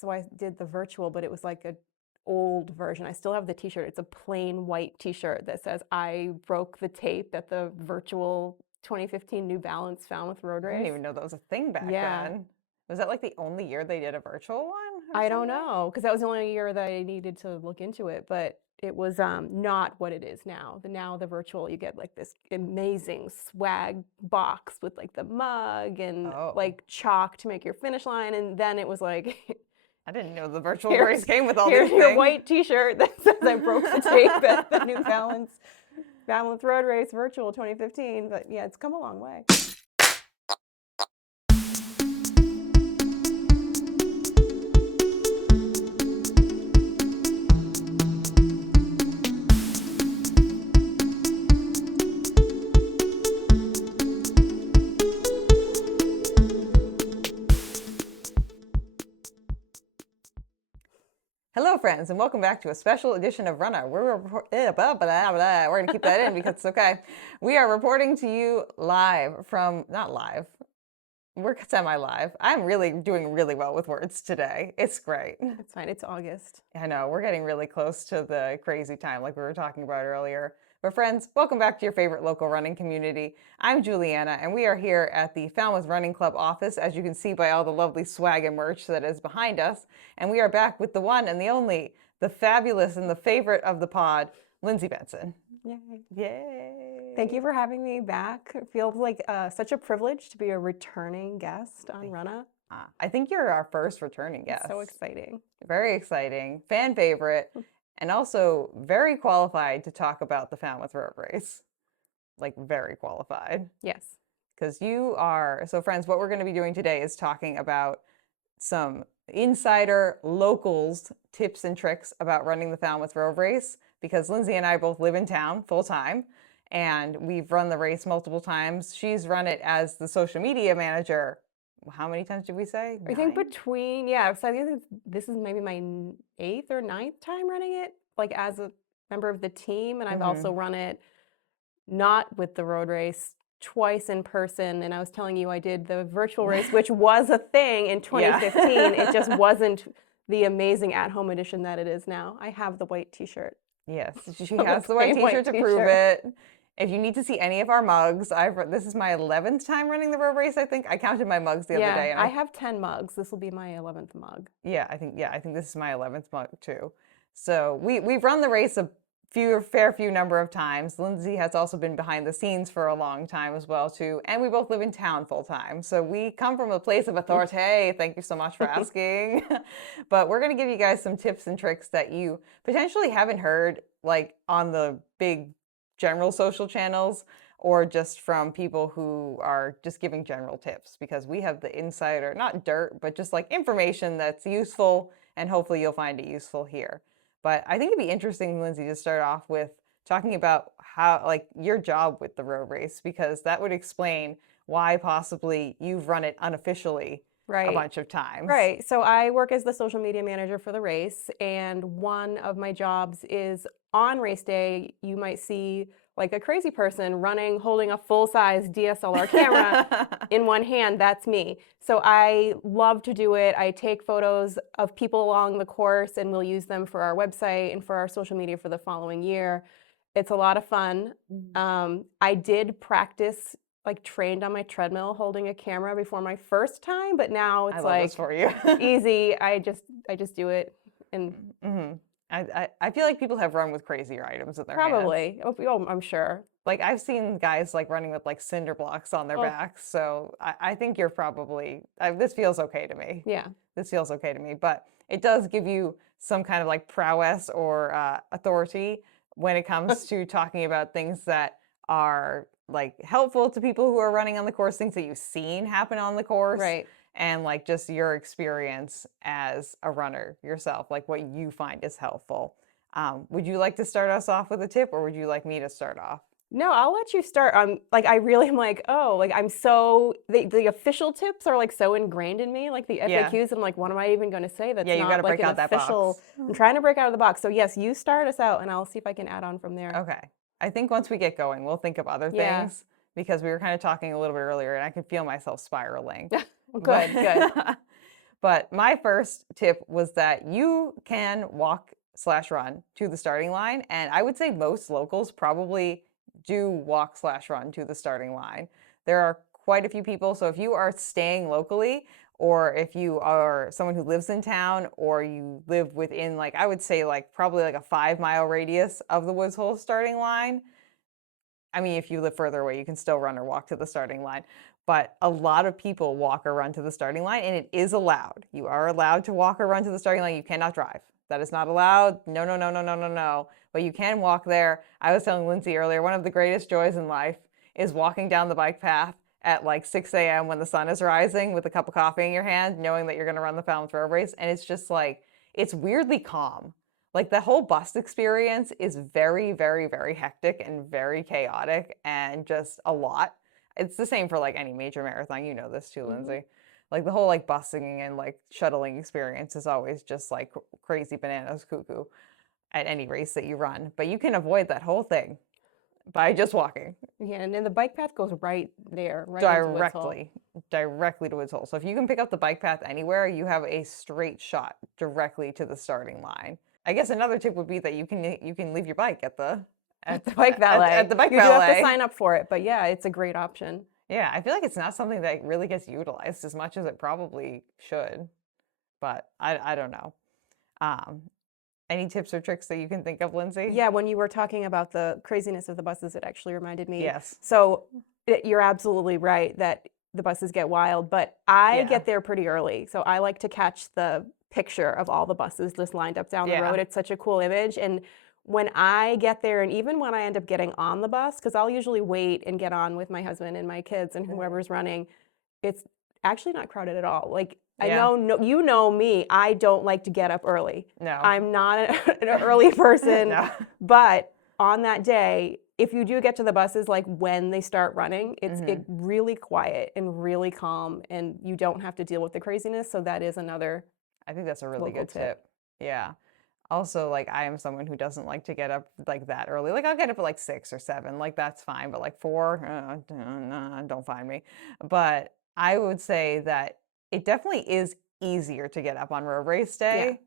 So I did the virtual, but it was like a old version. I still have the t-shirt. It's a plain white t-shirt that says I broke the tape at the virtual 2015 New Balance Falmouth Road I Race. didn't even know that was a thing back then. Was that like the only year they did a virtual one? I don't know, because that was the only year that I needed to look into it, but it was not what it is now. Now the virtual, you get like this amazing swag box with like the mug and like chalk to make your finish line, and then it was like I didn't know the virtual race came with all these things. Here's your white t-shirt that says I broke the tape at the New Balance Falmouth Road Race Virtual 2015. But yeah, it's come a long way. Hello, friends, and welcome back to a special edition of Runnah. We're going to keep that in because it's okay. We are reporting to you live from, not live, we're semi-live. I'm really doing really well with words today. It's great. It's fine. It's August. I know. We're getting really close to the crazy time like we were talking about earlier. But friends, welcome back to your favorite local running community. I'm Juliana, and we are here at the Falmouth Running Club office, as you can see by all the lovely swag and merch that is behind us. And we are back with the one and the only, the fabulous and the favorite of the pod, Lindsey Benson. Yay. Yay. Thank you for having me back. It feels like such a privilege to be a returning guest on Runnah. I think you're our first returning guest. It's so exciting. Very exciting. Fan favorite. And also very qualified to talk about the Falmouth Road Race. Like very qualified. Yes. Because you are, so friends, what we're going to be doing today is talking about some insider locals tips and tricks about running the Falmouth Road Race, because Lindsey and I both live in town full time and we've run the race multiple times. She's run it as the social media manager. How many times did we say? 9? I think between, yeah, so I think this is maybe my 8th or 9th time running it, like as a member of the team. And I've also run it not with the road race, twice in person. And I was telling you I did the virtual race, which was a thing in 2015. It just wasn't the amazing at-home edition that it is now. I have the white t-shirt. Yes, she has the white t-shirt to prove it. If you need to see any of our mugs, this is my 11th time running the road race, I think. I counted my mugs the other day. And I have 10 mugs. This will be my 11th mug. Yeah, I think this is my 11th mug too. So we've run the race a fair few number of times. Lindsey has also been behind the scenes for a long time as well too. And we both live in town full time. So we come from a place of authority. Thank you so much for asking. But we're going to give you guys some tips and tricks that you potentially haven't heard like on the big general social channels, or just from people who are just giving general tips, because we have the insider, not dirt, but just like information that's useful, and hopefully you'll find it useful here. But I think it'd be interesting, Lindsey, to start off with talking about how, like, your job with the road race, because that would explain why possibly you've run it unofficially a bunch of times. Right. So I work as the social media manager for the race, and one of my jobs is on race day, you might see like a crazy person running, holding a full-size DSLR camera in one hand. That's me. So I love to do it. I take photos of people along the course, and we'll use them for our website and for our social media for the following year. It's a lot of fun. I did practice, like trained on my treadmill holding a camera before my first time, but now it's like for you. easy. I just do it. And I feel like people have run with crazier items in their hands. Probably. Oh, I'm sure. Like I've seen guys like running with like cinder blocks on their backs. So I think you're probably, this feels okay to me. Yeah. This feels okay to me, but it does give you some kind of like prowess or authority when it comes to talking about things that are like helpful to people who are running on the course, things that you've seen happen on the course. Right. And like just your experience as a runner yourself, like what you find is helpful. Would you like to start us off with a tip, or would you like me to start off? No, I'll let you start. Like I really am like, oh, like I'm so, the official tips are like so ingrained in me, like the FAQs. I'm like, what am I even going to say that's you not gotta like break an out that official? box. I'm trying to break out of the box. So yes, you start us out, and I'll see if I can add on from there. Okay. I think once we get going, we'll think of other things, because we were kind of talking a little bit earlier, and I could feel myself spiraling. Well, good. But my first tip was that you can walk/run to the starting line. And I would say most locals probably do walk/run to the starting line. There are quite a few people. So if you are staying locally, or if you are someone who lives in town, or you live within, like, I would say like probably like a 5-mile radius of the Woods Hole starting line. I mean, if you live further away, you can still run or walk to the starting line. But a lot of people walk or run to the starting line, and it is allowed. You are allowed to walk or run to the starting line. You cannot drive. That is not allowed. No, no, no, no, no, no, no. But you can walk there. I was telling Lindsey earlier, one of the greatest joys in life is walking down the bike path at like 6 a.m. when the sun is rising with a cup of coffee in your hand, knowing that you're going to run the Falmouth Road Race. And it's just like, it's weirdly calm. Like the whole bus experience is very, very, very hectic and very chaotic and just a lot. It's the same for like any major marathon. You know this too, Lindsey. Like the whole like busing and like shuttling experience is always just like crazy bananas cuckoo at any race that you run. But you can avoid that whole thing by just walking. Yeah, and then the bike path goes right there, right into Woods Hole. Directly to Woods Hole. So if you can pick up the bike path anywhere, you have a straight shot directly to the starting line. I guess another tip would be that you can leave your bike at the bike valet. At the bike you valet. You have to sign up for it, but yeah, it's a great option. Yeah, I feel like it's not something that really gets utilized as much as it probably should, but I don't know. Any tips or tricks that you can think of, Lindsey? Yeah, when you were talking about the craziness of the buses, it actually reminded me. Yes. So you're absolutely right that the buses get wild, but I get there pretty early. So I like to catch the picture of all the buses just lined up down the road. It's such a cool image. And when I get there, and even when I end up getting on the bus, because I'll usually wait and get on with my husband and my kids and whoever's running, it's actually not crowded at all. Like, I know, you know me, I don't like to get up early. No. I'm not an early person. No. But on that day, if you do get to the buses, like when they start running, it's really quiet and really calm, and you don't have to deal with the craziness. So that is another. I think that's a really good tip. Yeah. Also, like, I am someone who doesn't like to get up like that early. Like, I'll get up at like 6 or 7. Like, that's fine. But like 4, don't find me. But I would say that it definitely is easier to get up on road race day.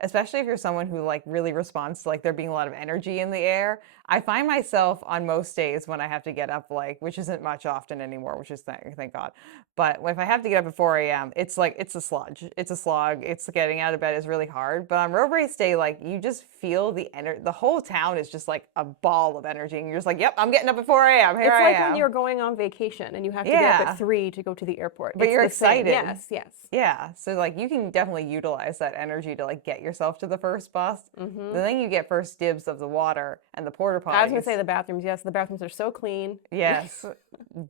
Especially if you're someone who like really responds to like there being a lot of energy in the air. I find myself on most days when I have to get up, like, which isn't much often anymore, which is thank God. But if I have to get up at 4 a.m., it's like, it's a sludge. It's a slog. It's getting out of bed is really hard. But on road race day, like, you just feel the energy. The whole town is just like a ball of energy. And you're just like, yep, I'm getting up at 4 a.m. Here I am. It's like when you're going on vacation and you have to get up at 3 to go to the airport. But you're excited. Yes, yes. Yeah. So like you can definitely utilize that energy to like get yourself to the first bus. Then you get first dibs of the water and the porta potties. I was going to say the bathrooms. Yes, the bathrooms are so clean. Yes.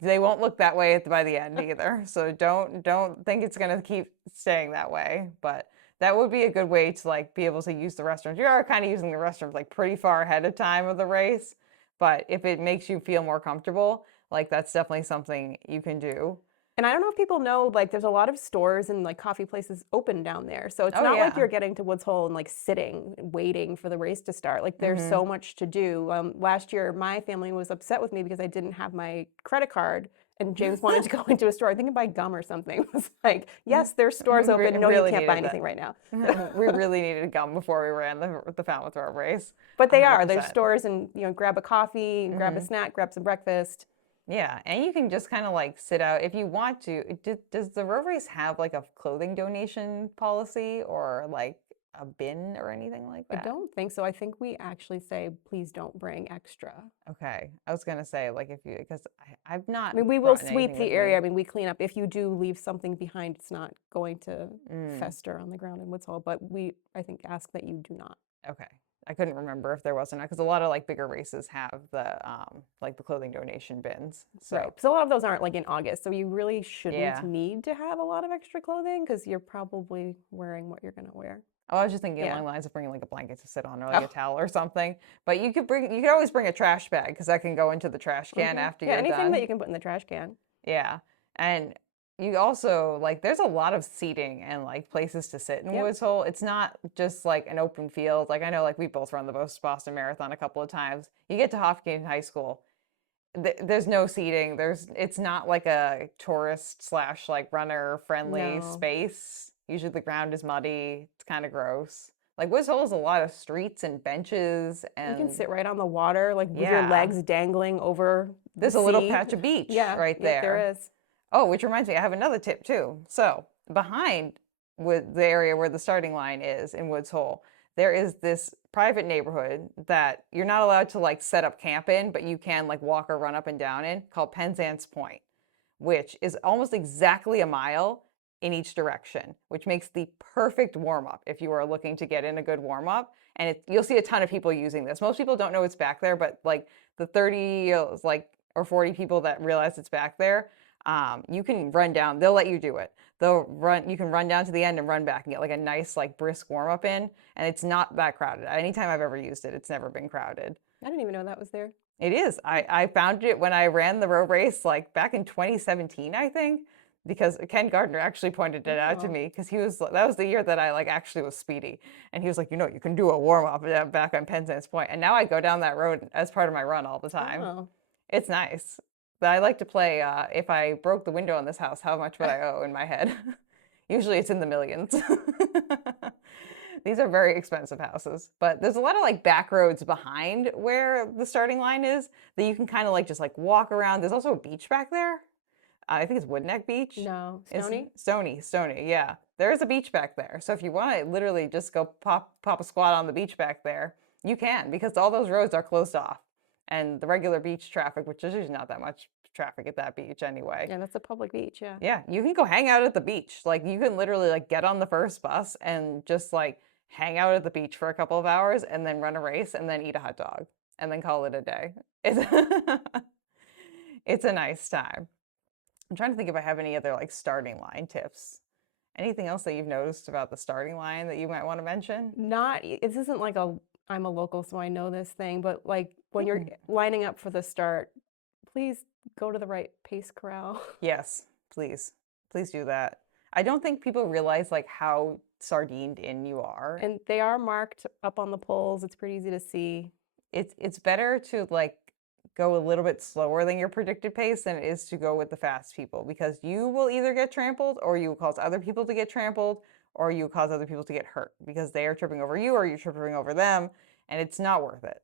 They won't look that way by the end either. So don't think it's going to keep staying that way. But that would be a good way to like be able to use the restrooms. You are kind of using the restrooms like pretty far ahead of time of the race. But if it makes you feel more comfortable, like that's definitely something you can do. And I don't know if people know, like, there's a lot of stores and like coffee places open down there. So it's not like you're getting to Woods Hole and like sitting, waiting for the race to start. Like, there's so much to do. Last year, my family was upset with me because I didn't have my credit card. And James wanted to go into a store, I think, and buy gum or something. It was like, yes, there's stores open. No, you can't buy anything right now. We really needed gum before we ran the Falmouth Road Race. But they 100%. Are. There's stores, and grab a coffee, grab a snack, grab some breakfast. Yeah, and you can just kind of like sit out if you want to. Does the road race have like a clothing donation policy or like a bin or anything like that? I don't think so. I think we actually say, please don't bring extra. Okay. I was going to say, like, if you, because I've not. I mean, we will sweep the area. I mean, we clean up. If you do leave something behind, it's not going to fester on the ground in Woods Hole, but I think, ask that you do not. Okay. I couldn't remember if there was or not, because a lot of like bigger races have the like the clothing donation bins. So. Right. So a lot of those aren't like in August, so you really shouldn't need to have a lot of extra clothing because you're probably wearing what you're going to wear. Oh, I was just thinking along the lines of bringing like a blanket to sit on or like a towel or something. But you could always bring a trash bag because that can go into the trash can after you're done. Yeah, anything that you can put in the trash can. Yeah, and you also, like, there's a lot of seating and, like, places to sit in Woods Hole. It's not just, like, an open field. Like, I know, like, we both run the Boston Marathon a couple of times. You get to Hopkins High School, there's no seating. It's not, like, a tourist / like, runner-friendly space. Usually the ground is muddy. It's kind of gross. Like Woods Hole is a lot of streets and benches You can and sit right on the water, like with your yeah. legs dangling over the There's a little sea. patch of beach Yeah, right yep, there. there is. Oh, which reminds me, I have another tip too. So behind with the area where the starting line is in Woods Hole, there is this private neighborhood that you're not allowed to like set up camp in, but you can like walk or run up and down in, called Penzance Point, which is almost exactly a mile in each direction, which makes the perfect warm-up if you are looking to get in a good warm-up. And you'll see a ton of people using this. Most people don't know it's back there, but like the 30 like or 40 people that realize it's back there, you can run down. They'll let you do it. You can run down to the end and run back and get like a nice like brisk warm-up in, and it's not that crowded. Anytime I've ever used it, it's never been crowded. I didn't even know that was there. It is. I found it when I ran the road race like back in 2017, I think, because Ken Gardner actually pointed it out to me because that was the year that I like actually was speedy. And he was like, you can do a warm up back on Penzance Point. And now I go down that road as part of my run all the time. Oh. It's nice. But I like to play, if I broke the window in this house, how much would I owe in my head? Usually it's in the millions. These are very expensive houses, but there's a lot of like back roads behind where the starting line is that you can kind of like just like walk around. There's also a beach back there. I think it's Woodneck Beach. No, Stony? Stony, yeah. There is a beach back there. So if you want to literally just go pop a squat on the beach back there, you can, because all those roads are closed off. And the regular beach traffic, which is usually not that much traffic at that beach anyway. Yeah, that's a public beach, yeah. Yeah, you can go hang out at the beach. Like you can literally like get on the first bus and just like hang out at the beach for a couple of hours and then run a race and then eat a hot dog and then call it a day. It's a nice time. I'm trying to think if I have any other like starting line tips. Anything else that you've noticed about the starting line that you might want to mention? This isn't like I'm a local, so I know this thing, but like when you're lining up for the start, please go to the right pace corral. Yes, please. Please do that. I don't think people realize like how sardined in you are. And they are marked up on the poles. It's pretty easy to see. It's better to like go a little bit slower than your predicted pace than it is to go with the fast people, because you will either get trampled or you will cause other people to get trampled or you cause other people to get hurt because they are tripping over you or you're tripping over them, and it's not worth it.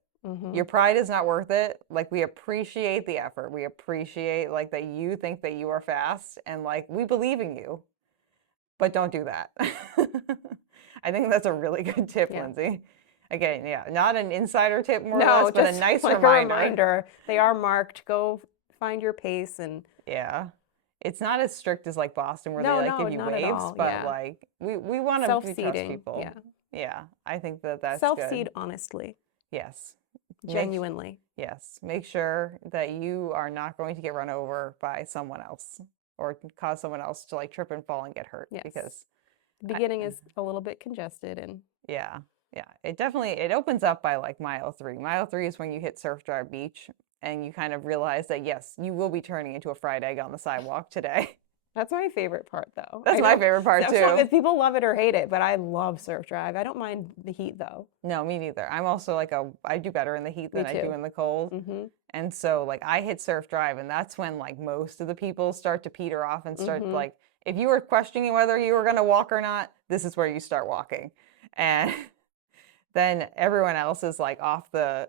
Your pride is not worth it. Like, we appreciate the effort. We appreciate like that you think that you are fast, and like we believe in you, but don't do that. I think that's a really good tip, Lindsey. Again, yeah, not an insider tip more or less, but a nice like reminder. A reminder. They are marked. Go find your pace and yeah. It's not as strict as like Boston where they like give you waves, but like we want to trust people. Yeah. Yeah. I think that's self-seed honestly. Yes. Genuinely. Yes. Make sure that you are not going to get run over by someone else or cause someone else to like trip and fall and get hurt. Yes. Because the beginning is a little bit congested and yeah. It opens up by like mile 3. Mile 3 is when you hit Surf Drive Beach and you kind of realize that yes, you will be turning into a fried egg on the sidewalk today. That's my favorite part, though. That's my favorite part, too. People love it or hate it, but I love Surf Drive. I don't mind the heat, though. No, me neither. I'm also like I do better in the heat than I do in the cold. And so like I hit Surf Drive, and that's when like most of the people start to peter off and start like, if you were questioning whether you were going to walk or not, this is where you start walking. And then everyone else is like off the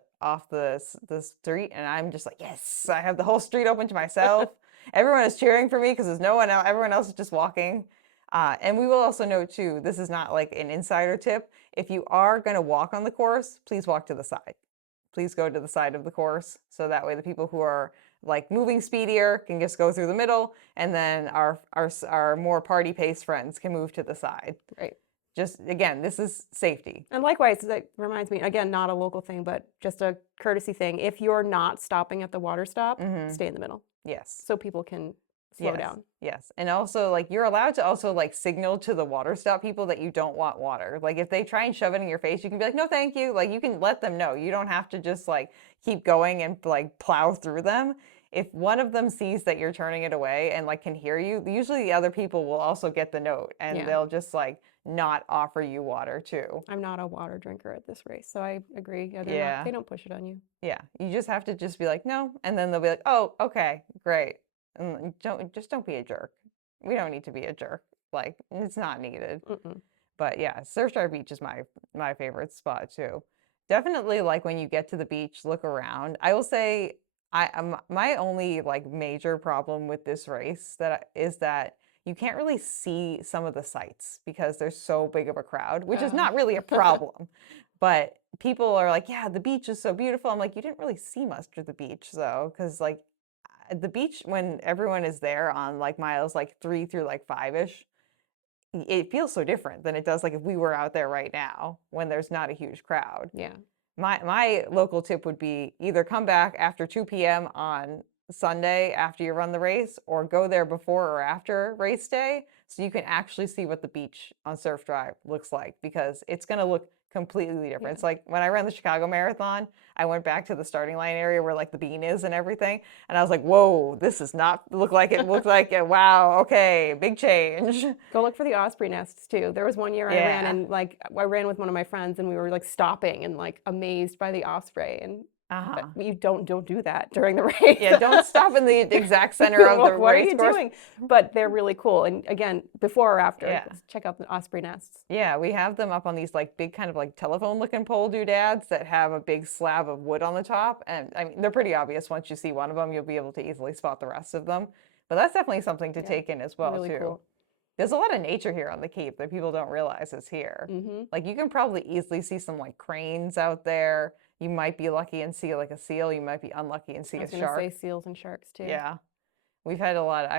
street, and I'm just like, yes, I have the whole street open to myself. Everyone is cheering for me because there's no one else. Everyone else is just walking. And we will also note too, this is not like an insider tip. If you are going to walk on the course, please walk to the side. Please go to the side of the course, so that way the people who are like moving speedier can just go through the middle, and then our more party pace friends can move to the side. Right. Just, again, this is safety. And likewise, that reminds me, again, not a local thing, but just a courtesy thing. If you're not stopping at the water stop, stay in the middle. Yes. So people can slow down. Yes. And also, like, you're allowed to also, like, signal to the water stop people that you don't want water. Like, if they try and shove it in your face, you can be like, no, thank you. Like, you can let them know. You don't have to just, like, keep going and, like, plow through them. If one of them sees that you're turning it away and, like, can hear you, usually the other people will also get the note, and they'll just, like, not offer you water too. I'm not a water drinker at this race, so I agree. Yeah, they don't push it on you. Yeah, you just have to just be like, no, and then they'll be like, oh, okay, great. And don't be a jerk. We don't need to be a jerk. Like, it's not needed. Mm-mm. But yeah, Surfside Beach is my favorite spot too. Definitely, like when you get to the beach, look around. I will say, my only like major problem with this race is that you can't really see some of the sights because there's so big of a crowd, which is Oh. not really a problem. But people are like, yeah, the beach is so beautiful. I'm like, you didn't really see much of the beach though, because like the beach when everyone is there on like miles like 3 through like 5-ish, it feels so different than it does like if we were out there right now when there's not a huge crowd. Yeah. My local tip would be either come back after 2 p.m. on Sunday after you run the race, or go there before or after race day so you can actually see what the beach on Surf Drive looks like, because it's going to look completely different. Yeah. It's like when I ran the Chicago Marathon, I went back to the starting line area where like the bean is and everything, and I was like, whoa, this does not look like it looked like it. Wow, okay, big change. Go look for the osprey nests too. There was one year I ran, Yeah. and like I ran with one of my friends, and we were like stopping and like amazed by the osprey. And Uh-huh. but you don't do that during the race. Yeah, don't stop in the exact center of the What are race you course. doing? But they're really cool. And again, before or after, Yeah. let's check out the osprey nests. Yeah, we have them up on these like big kind of like telephone looking pole doodads that have a big slab of wood on the top. And I mean, they're pretty obvious. Once you see one of them, you'll be able to easily spot the rest of them. But that's definitely something to Yeah, take in as well, really too. cool. There's a lot of nature here on the Cape that people don't realize is here. Mm-hmm. Like you can probably easily see some like cranes out there. You might be lucky and see like a seal. You might be unlucky and see I a was gonna shark. say seals and sharks too. Yeah. I've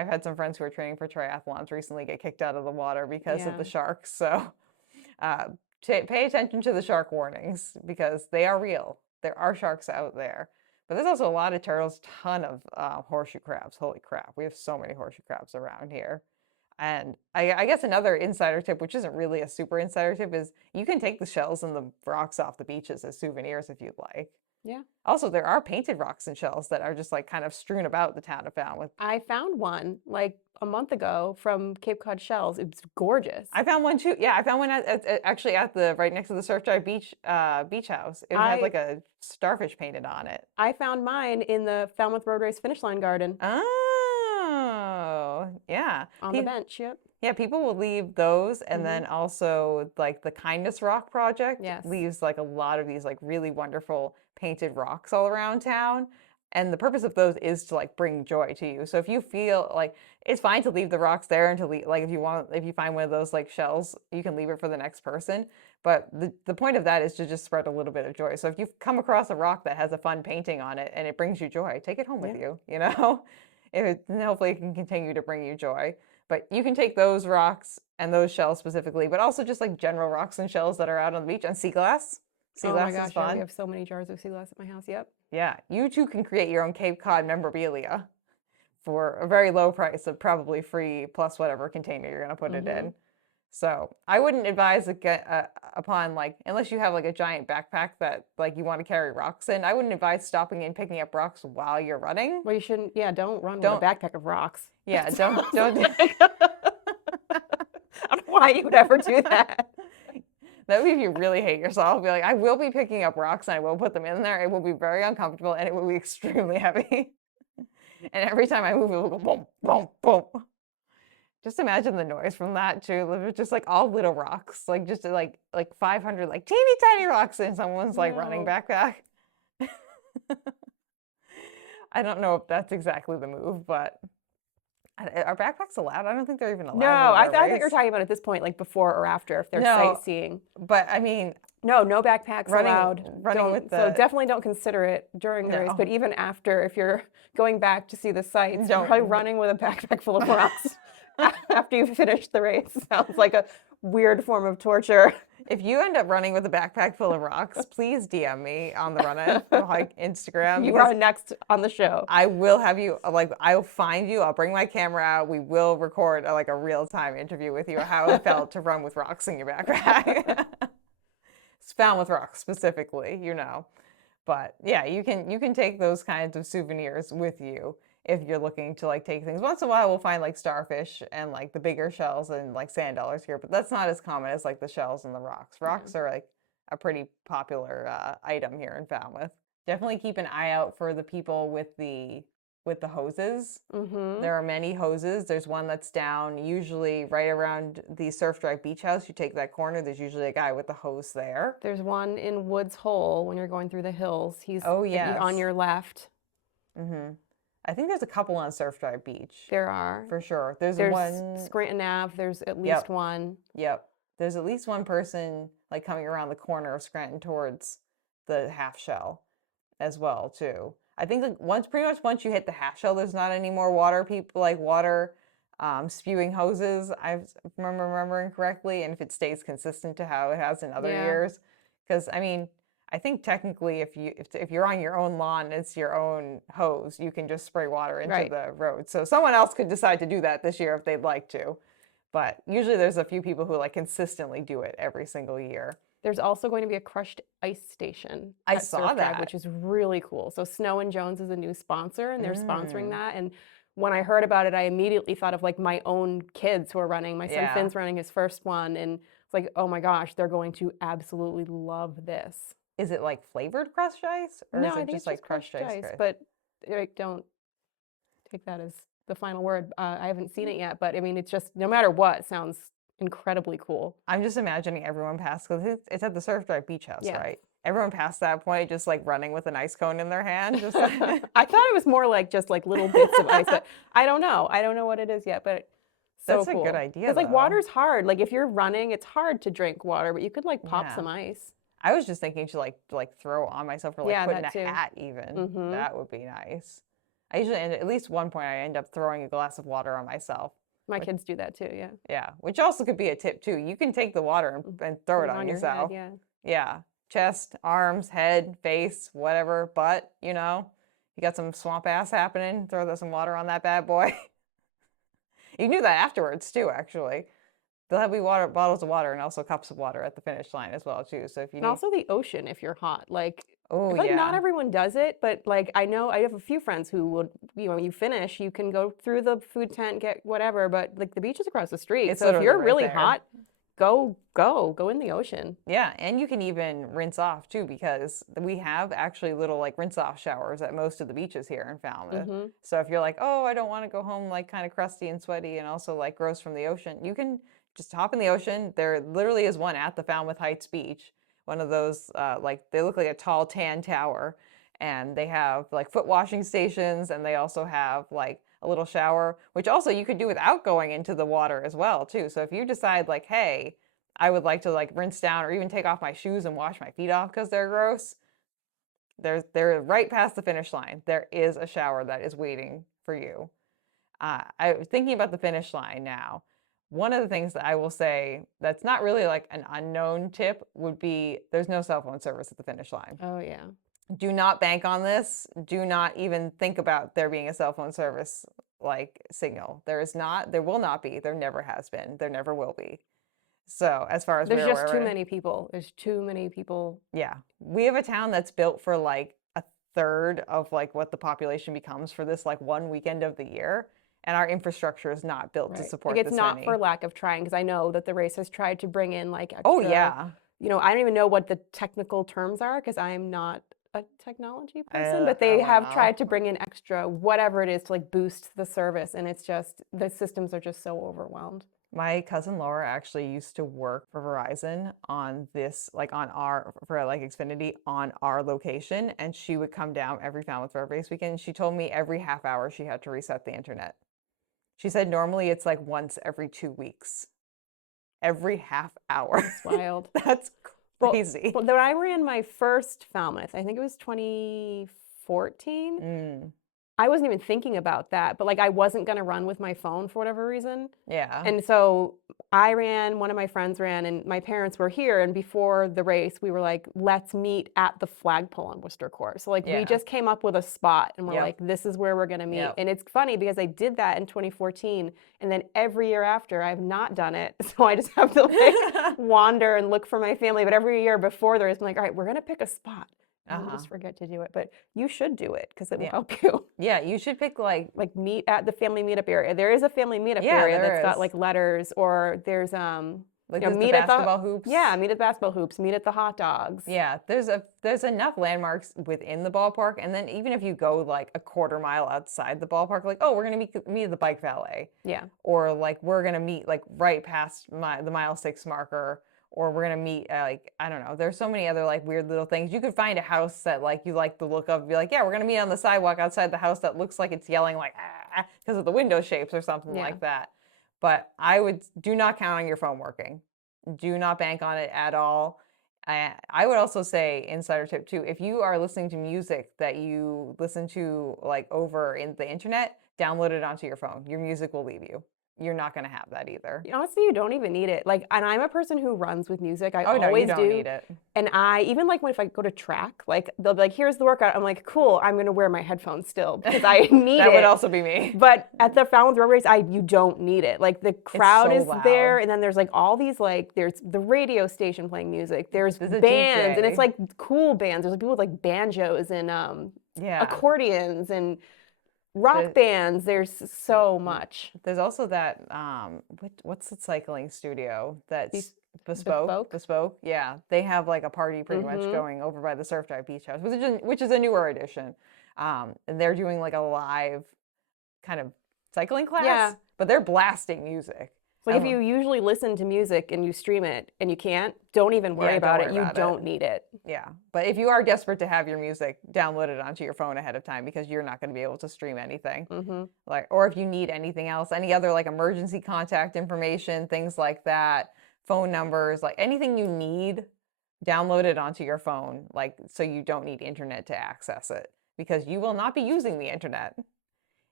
had some friends who are training for triathlons recently get kicked out of the water because of the Yeah. sharks. So uh, pay attention to the shark warnings because they are real. There are sharks out there. But there's also a lot of turtles, ton of horseshoe crabs. Holy crap, we have so many horseshoe crabs around here. And I guess another insider tip, which isn't really a super insider tip, is you can take the shells and the rocks off the beaches as souvenirs if you'd like. Yeah. Also, there are painted rocks and shells that are just like kind of strewn about the town of Falmouth. I found one like a month ago from Cape Cod Shells. It was gorgeous. I found one too. Yeah, I found one actually at the right next to the Surfside beach house. It had like a starfish painted on it. I found mine in the Falmouth Road Race finish line garden Oh, yeah. on the bench. Yep. Yeah, people will leave those, and Mhm. then also like the Kindness Rock Project Yes. leaves like a lot of these like really wonderful painted rocks all around town. And the purpose of those is to like bring joy to you. So if you feel like it's fine to leave the rocks there and to leave, like if you find one of those like shells, you can leave it for the next person. But the point of that is to just spread a little bit of joy. So if you've come across a rock that has a fun painting on it and it brings you joy, take it home with you, you know? And hopefully it can continue to bring you joy. But you can take those rocks and those shells specifically, but also just like general rocks and shells that are out on the beach, and sea glass. Sea Oh my glass gosh, is yeah, fun. we have so many jars of sea glass at my house. Yep. Yeah, you too can create your own Cape Cod memorabilia for a very low price of probably free plus whatever container you're going to put it in. So I wouldn't advise upon like, unless you have like a giant backpack that like you want to carry rocks in, I wouldn't advise stopping and picking up rocks while you're running. Well, you shouldn't. Yeah, don't run with Don't- a backpack of rocks. Yeah, Sounds don't. like- I don't know why you would ever do that. That would be if you really hate yourself. Be like, I will be picking up rocks and I will put them in there. It will be very uncomfortable and it will be extremely heavy. And every time I move, it will go boom, boom, boom. Just imagine the noise from that too. It's just like all little rocks, like just like 500 like teeny tiny rocks in someone's like running No. backpack. I don't know if that's exactly the move, but are backpacks allowed? I don't think they're even allowed. No, at I our thought that you were race. talking about at this point, like before or after, if they're No. sightseeing. But I mean, No, no backpacks allowed. running Don't- with So the definitely don't consider it during the race. But No. even after, if you're going back to see the sights, Don't- probably running with a backpack full of rocks after you finish the race sounds like a weird form of torture. if you end up running with a backpack full of rocks, please DM me on the Runnah like Instagram. You because are next on the show. I will have you like I'll find you. I'll bring my camera out. We will record like a real-time interview with you how it felt to run with rocks in your backpack. It's found with rocks specifically, you know. But yeah, you can take those kinds of souvenirs with you if you're looking to like take things. Once in a while we'll find like starfish and like the bigger shells and like sand dollars here, but that's not as common as like the shells and the rocks. Rocks are like a pretty popular item here in Falmouth. Definitely keep an eye out for the people with the with the hoses. Mm-hmm. There are many hoses. There's one that's down usually right around the Surf Drive Beach House. You take that corner, there's usually a guy with a hose there. There's one in Woods Hole when you're going through the hills. He's Oh, on yes. your left. Mm-hmm. I think there's a couple on Surf Drive Beach. There are. For sure. There's one. Scranton Ave. There's at least Yep. one. Yep. There's at least one person like coming around the corner of Scranton towards the half shell as well too. I think like pretty much once you hit the half shell, there's not any more water spewing hoses. I remembering correctly, and if it stays consistent to how it has in other years, because I mean, I think technically if you're on your own lawn, it's your own hose. You can just spray water into the road. So someone else could decide to do that this year if they'd like to. But usually there's a few people who like consistently do it every single year. There's also going to be a crushed ice station. I saw that, which is really cool. So Snow and Jones is a new sponsor, and they're sponsoring that. And when I heard about it, I immediately thought of like my own kids who are running. My son Finn's running his first one, and it's like, oh my gosh, they're going to absolutely love this. Is it like flavored crushed ice, or no, is I it think just like crushed ice? But like, don't take that as the final word. I haven't seen it yet, but I mean, it's just no matter what, it sounds incredibly cool. I'm just imagining everyone past, because it's at the Surf Drive Beach House, right? Everyone past that point just like running with an ice cone in their hand. Just like I thought it was more like just like little bits of ice, but I don't know. I don't know what it is yet, but so that's cool. a good idea. Because like water's hard. Like if you're running, it's hard to drink water, but you could like pop some ice. I was just thinking to like throw on myself or like put in a hat even. Mm-hmm. That would be nice. I usually at least one point I end up throwing a glass of water on myself. My kids do that too, yeah. Yeah, which also could be a tip too. You can take the water and throw it on yourself. Your head, yeah. Chest, arms, head, face, whatever, butt, you know. You got some swamp ass happening, throw some water on that bad boy. You can do that afterwards too, actually. They'll have bottles of water and also cups of water at the finish line as well too. So if you also the ocean if you're hot. Like yeah. Not everyone does it, but like I know I have a few friends who would, you know, when you finish, you can go through the food tent, get whatever, but like the beach is across the street. It's so if you're right really there. hot, go in the ocean. Yeah, and you can even rinse off too, because we have actually little like rinse off showers at most of the beaches here in Falmouth. Mm-hmm. So if you're like, oh, I don't want to go home like kind of crusty and sweaty and also like gross from the ocean, you can just hop in the ocean. There literally is one at the Falmouth Heights Beach. One of those, like they look like a tall tan tower, and they have like foot washing stations, and they also have like a little shower, which also you could do without going into the water as well too. So if you decide like, hey, I would like to like rinse down or even take off my shoes and wash my feet off because they're gross, they're right past the finish line. There is a shower that is waiting for you. I was thinking about the finish line now. One of the things that I will say that's not really like an unknown tip would be there's no cell phone service at the finish line. Oh, yeah. Do not bank on this. Do not even think about there being a cell phone service like signal. There is not, there will not be, there never has been, there never will be. So as far as there's just too many people. There's too many people. Yeah. We have a town that's built for like a third of like what the population becomes for this like one weekend of the year. And our infrastructure is not built to support like this it's not many. for lack of trying, because I know that the race has tried to bring in like extra, oh yeah, you know, I don't even know what the technical terms are because I'm not a technology person, but they have tried to bring in extra whatever it is to like boost the service, and it's just the systems are just so overwhelmed. My cousin Laura actually used to work for Verizon on this, like on our, for like Xfinity on our location, and she would come down every Falmouth Road Race weekend. She told me every half hour she had to reset the internet. She said normally it's like once every 2 weeks. Every half hour. That's wild. That's crazy. Well, when I ran my first Falmouth, I think it was 2014. I wasn't even thinking about that, but like I wasn't going to run with my phone for whatever reason. Yeah. And so I ran, one of my friends ran, and my parents were here. And before the race, we were like, let's meet at the flagpole on Worcester Court. So like we just came up with a spot and we're like, this is where we're going to meet. And it's funny because I did that in 2014. And then every year after, I've not done it. So I just have to like wander and look for my family. But every year before there is, I'm like, all right, we're going to pick a spot. I just forget to do it, but you should do it because it will help you. Yeah, you should pick like meet at the family meetup area. There is a family meetup area that's got like letters, or there's Like You know, there's the meet at basketball hoops. yeah, meet at the basketball hoops, meet at the hot dogs. Yeah, there's enough landmarks within the ballpark, and then even if you go like a quarter mile outside the ballpark, like, oh, we're gonna meet at the bike valet, Yeah. or like we're gonna meet like right past the mile 6 marker, or we're gonna meet like, I don't know. There's so many other like weird little things. You could find a house that like you like the look of, be like, yeah, we're gonna meet on the sidewalk outside the house that looks like it's yelling like because of the window shapes or something Yeah. like that. But do not count on your phone working. Do not bank on it at all. I would also say, insider tip too, if you are listening to music that you listen to like over in the internet, download it onto your phone. Your music will leave you. You're not going to have that either. Honestly, you don't even need it. Like, and I'm a person who runs with music. I Oh no, you always don't do. need it. And I even like when if I go to track, like they'll be like, "Here's the workout." I'm like, "Cool." I'm gonna wear my headphones still because I need That it. would also be me. But at the Falmouth Road Race, you don't need it. Like the crowd so is there, loud. and then there's like all these like there's the radio station playing music. There's There's a bands, and it's DJ. like cool bands. There's like people with like banjos and Yeah. accordions and rock bands. There's so much. There's also that what's the cycling studio that's bespoke. Yeah, they have like a party pretty much going over by the Surf Drive Beach House, which is a newer addition. And they're doing like a live kind of cycling class. Yeah. But they're blasting music. Like if you usually listen to music and you stream it and you can't, don't even worry about it. You don't need it. Yeah. But if you are desperate to have your music, download it onto your phone ahead of time because you're not going to be able to stream anything. Like, or if you need anything else, any other like emergency contact information, things like that, phone numbers, like anything you need, download it onto your phone, like so you don't need internet to access it because you will not be using the internet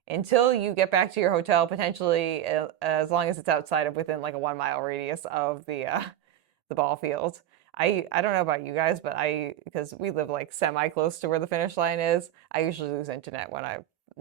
until you get back to your hotel, potentially as long as it's outside of within like a 1 mile radius of the ball field. I don't know about you guys, but because we live like semi close to where the finish line is, I usually lose internet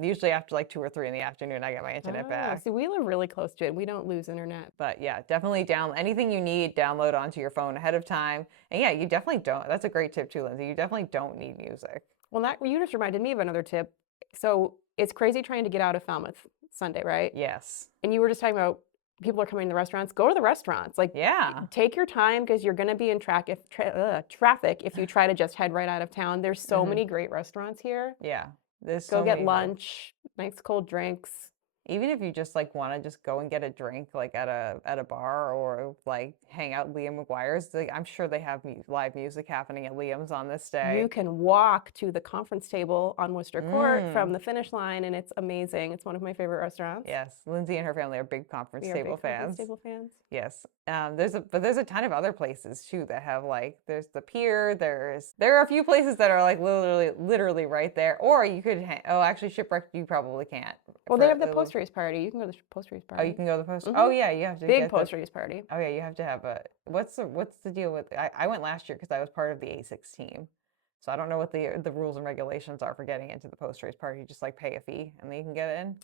usually after like 2 or 3 in the afternoon, I get my internet back. See, we live really close to it. We don't lose internet. But yeah, definitely anything you need, download onto your phone ahead of time. And yeah, you definitely don't. That's a great tip too, Lindsay. You definitely don't need music. Well, you just reminded me of another tip. So it's crazy trying to get out of Falmouth Sunday, right? Yes. And you were just talking about people are coming to the restaurants. Go to the restaurants. Like, yeah, take your time because you're going to be in traffic if you try to just head right out of town. There's so many great restaurants here. Yeah. There's go so get many lunch, nice cold drinks. Even if you just like want to just go and get a drink like at a bar or like hang out at Liam McGuire's, I'm sure they have live music happening at Liam's on this day. You can walk to the conference table on Worcester Court from the finish line, and it's amazing. It's one of my favorite restaurants. Yes, Lindsay and her family are big conference table fans. Yes, there's a ton of other places too that have like there's the pier. There are a few places that are like literally right there, or you could actually Shipwreck you probably can't. Well, they have the post race party. You can go to the post race party. Oh, you can go to the post. Oh yeah, you have to big post race party. Oh yeah, you have to have a. What's the deal with? I went last year because I was part of the A6 team, so I don't know what the rules and regulations are for getting into the post race party. You just like pay a fee and then you can get in.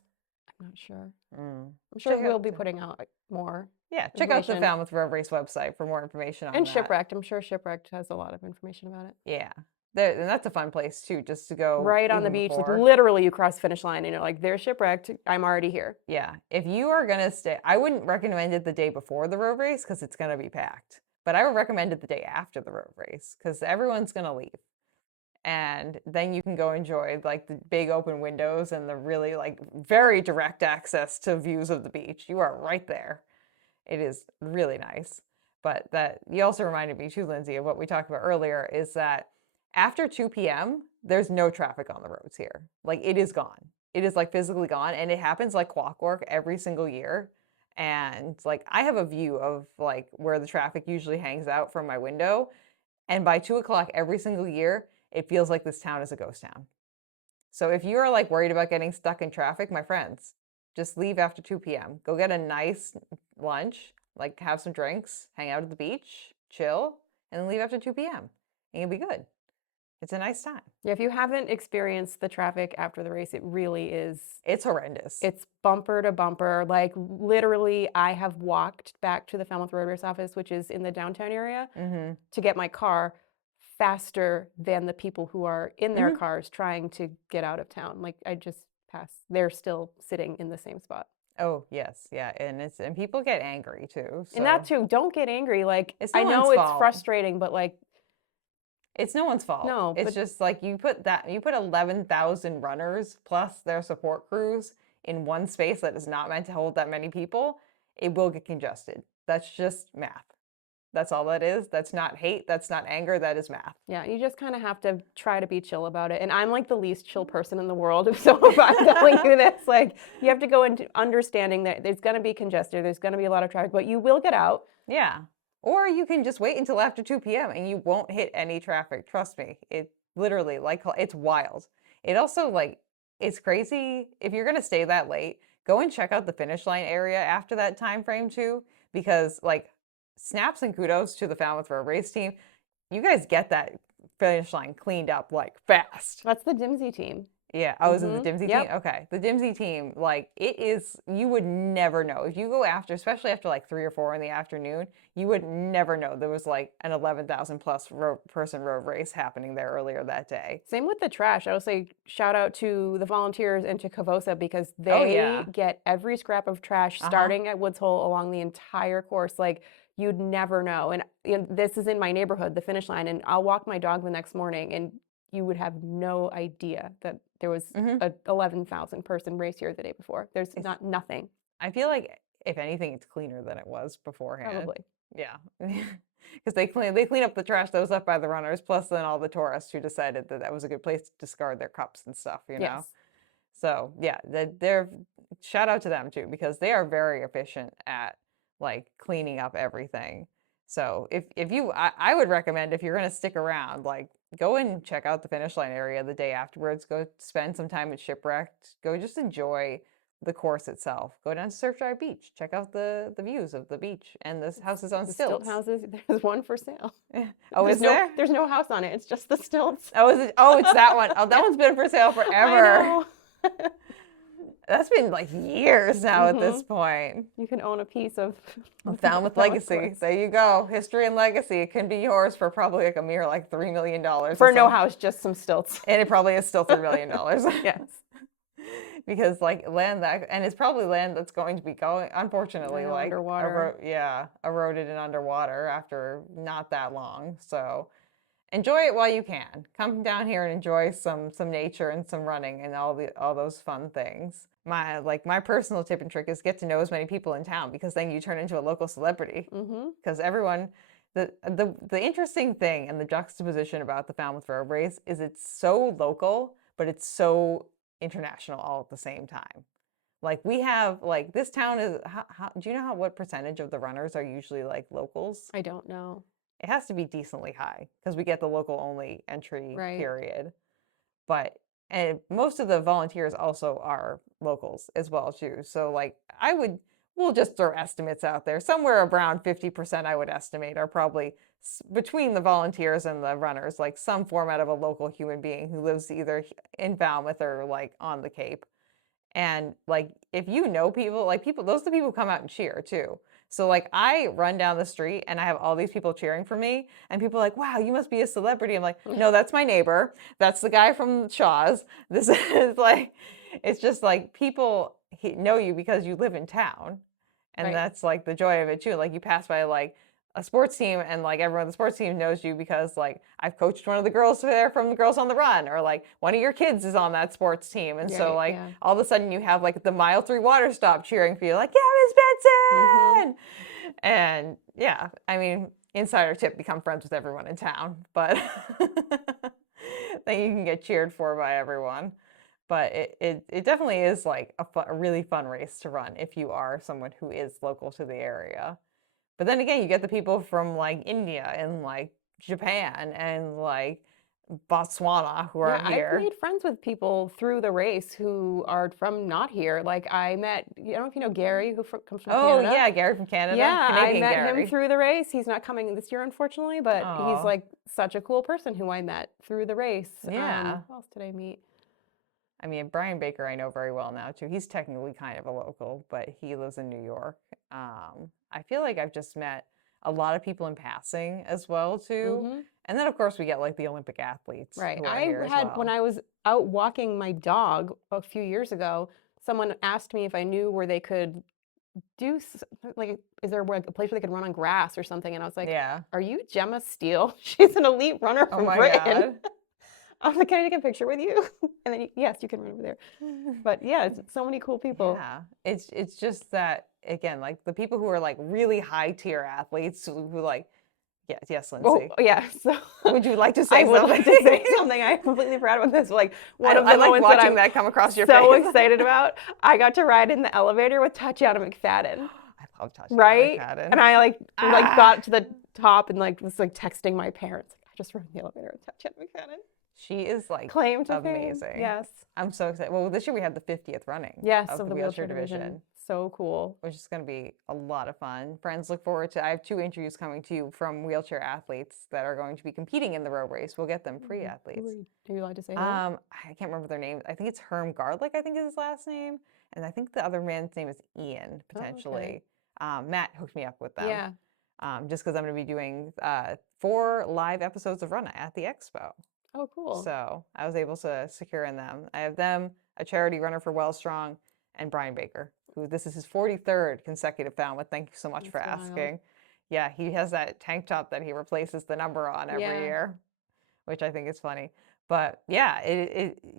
I'm not sure. I'm sure we'll be putting out more. Yeah, check out the Falmouth Road Race website for more information on that. And Shipwrecked. I'm sure Shipwrecked has a lot of information about it. Yeah. And that's a fun place too, just to go right on the beach. Like literally, you cross the finish line and you're like, "There's Shipwrecked. I'm already here." Yeah, if you are gonna stay, I wouldn't recommend it the day before the road race because it's gonna be packed. But I would recommend it the day after the road race because everyone's gonna leave, and then you can go enjoy like the big open windows and the really like very direct access to views of the beach. You are right there. It is really nice. But that you also reminded me too, Lindsay, of what we talked about earlier is that. After 2 p.m., there's no traffic on the roads here. Like, it is gone. It is, like, physically gone, and it happens like clockwork every single year. And, like, I have a view of, like, where the traffic usually hangs out from my window, and by 2 o'clock every single year, it feels like this town is a ghost town. So if you're, like, worried about getting stuck in traffic, my friends, just leave after 2 p.m. Go get a nice lunch, like, have some drinks, hang out at the beach, chill, and then leave after 2 p.m. and you'll be good. It's a nice time. Yeah, if you haven't experienced the traffic after the race, it really is. It's horrendous. It's bumper to bumper. Like literally, I have walked back to the Falmouth Road Race office, which is in the downtown area, to get my car faster than the people who are in their cars trying to get out of town. Like I just passed. They're still sitting in the same spot. Oh, yes, yeah, and people get angry too, And that so too, don't get angry. Like, it's I no one's know it's fault. frustrating, but like, It's no one's fault. no, It's but just like you put 11,000 runners plus their support crews in one space that is not meant to hold that many people, it will get congested. That's just math. That's all that is. That's not hate, that's not anger, that is math. yeah, you just kind of have to try to be chill about it. And I'm like the least chill person in the world. So if I'm telling you this, like, you have to go into understanding that there's going to be congested, there's going to be a lot of traffic, but you will get out. Yeah. Or you can just wait until after 2 p.m. and you won't hit any traffic. Trust me. It literally, like, it's wild. It also, like, it's crazy. If you're going to stay that late, go and check out the finish line area after that time frame too, because, like, snaps and kudos to the Falmouth Road Race team. You guys get that finish line cleaned up, like, fast. That's the Dimsey team. Yeah. Oh, is it the Dimsey team? Yep. Okay. The Dimsey team, like, it is, you would never know. If you go after, especially after like 3 or 4 in the afternoon, you would never know there was like an 11,000 plus person road race happening there earlier that day. Same with the trash. I would say shout out to the volunteers and to Kavosa because Oh, they yeah. get every scrap of trash starting at Woods Hole along the entire course. Like, you'd never know. And this is in my neighborhood, the finish line, and I'll walk my dog the next morning and you would have no idea that there was a 11,000 person race here the day before. There's nothing. I feel like if anything, it's cleaner than it was beforehand. Probably. Yeah. Because they clean up the trash that was left by the runners, plus then all the tourists who decided that that was a good place to discard their cups and stuff, you know? Yes. So yeah, they're shout out to them too, because they are very efficient at like cleaning up everything. So if you, I would recommend if you're gonna stick around, like go and check out the finish line area the day afterwards. Go spend some time at Shipwrecked. Go just enjoy the course itself. Go down to Surfside Beach. Check out the views of the beach and the houses on The stilts. stilt houses, there's one for sale. Oh, is there? There's no house on it. It's just the stilts. Oh, is it? Oh, it's that one. Oh, that one's been for sale forever. I know. That's been like years now at this point. You can own a piece of Falmouth legacy. course. There you go. History and legacy. It can be yours for probably like a mere like $3 million. For no house, just some stilts. And it probably is still $3 million. Yes. Because like land that, and it's probably land that's going to be going, unfortunately, like underwater. eroded and underwater after not that long. So enjoy it while you can. Come down here and enjoy some nature and some running and all those fun things. My personal tip and trick is get to know as many people in town, because then you turn into a local celebrity. Because everyone, the interesting thing and the juxtaposition about the Falmouth Road Race is it's so local, but it's so international all at the same time. Like we have like this town is do you know what percentage of the runners are usually like locals? I don't know. It has to be decently high because we get the local only entry period. But and most of the volunteers also are locals as well too. So like we'll just throw estimates out there. Somewhere around 50% I would estimate are probably between the volunteers and the runners, like some format of a local human being who lives either in Falmouth or like on the Cape. And like if you know people, like people, those are the people who come out and cheer too. So like I run down the street and I have all these people cheering for me, and people are like, wow, you must be a celebrity. I'm like, no, that's my neighbor. That's the guy from Shaw's. This is like, it's just like people know you because you live in town. And that's like the joy of it too. Like you pass by like a sports team and like everyone on the sports team knows you because like I've coached one of the girls there from the Girls on the Run, or like one of your kids is on that sports team. And so like all of a sudden you have like the mile 3 water stop cheering for you, like, yeah, Miss Benson. And yeah, I mean, insider tip, become friends with everyone in town, but then you can get cheered for by everyone. But it definitely is like a really fun race to run if you are someone who is local to the area. But then again, you get the people from like India and like Japan and like Botswana who are here. I've made friends with people through the race who are from not here. Like I met, I don't know if you know Gary, who comes from Canada. Oh yeah, Gary from Canada. Yeah, Canadian I met Gary. him through the race. He's not coming this year, unfortunately, but he's like such a cool person who I met through the race. Yeah. Who else did I meet? I mean, Brian Baker I know very well now too. He's technically kind of a local, but he lives in New York. I feel like I've just met a lot of people in passing as well too. And then of course we get like the Olympic athletes. Right. Who are here as well. When I was out walking my dog a few years ago, someone asked me if I knew where they could like, is there a place where they could run on grass or something? And I was like, Yeah. are you Gemma Steele? She's an elite runner Oh from my Britain. God. I was like, can I take a picture with you? And then, yes, you can run over there. But yeah, it's so many cool people. Yeah, it's just that again, like the people who are like really high tier athletes who like, yes, Oh, Lindsay. yeah. So Would you like to I say would something? like to say something. I completely forgot about this. Like one of I the like moments that watching I'm that come across your so face. excited about, I got to ride in the elevator with Tatiana McFadden. I love Tatiana Right? McFadden. And I like Ah. got to the top and like was like texting my parents. Like, I just rode in the elevator with Tatiana McFadden. She is like Claim to amazing. fame. Yes. I'm so excited. Well, this year we had the 50th running Yes, of of the the wheelchair division, So cool. which is going to be a lot of fun. Friends, look forward to. I have 2 interviews coming to you from wheelchair athletes that are going to be competing in the road race. We'll get them pre-athletes. Are you allowed to say that? I can't remember their name. I think it's Herm Garlick, I think is his last name. And I think the other man's name is Ian, potentially. Matt hooked me up with them. Yeah. Just because I'm going to be doing 4 live episodes of Runnah at the expo. Oh, cool. So I was able to secure in them. I have them, a charity runner for Well Strong, and Brian Baker, who this is his 43rd consecutive Falmouth. Thank you so much for That's wild. asking. Yeah, he has that tank top that he replaces the number on every year, which I think is funny. But yeah,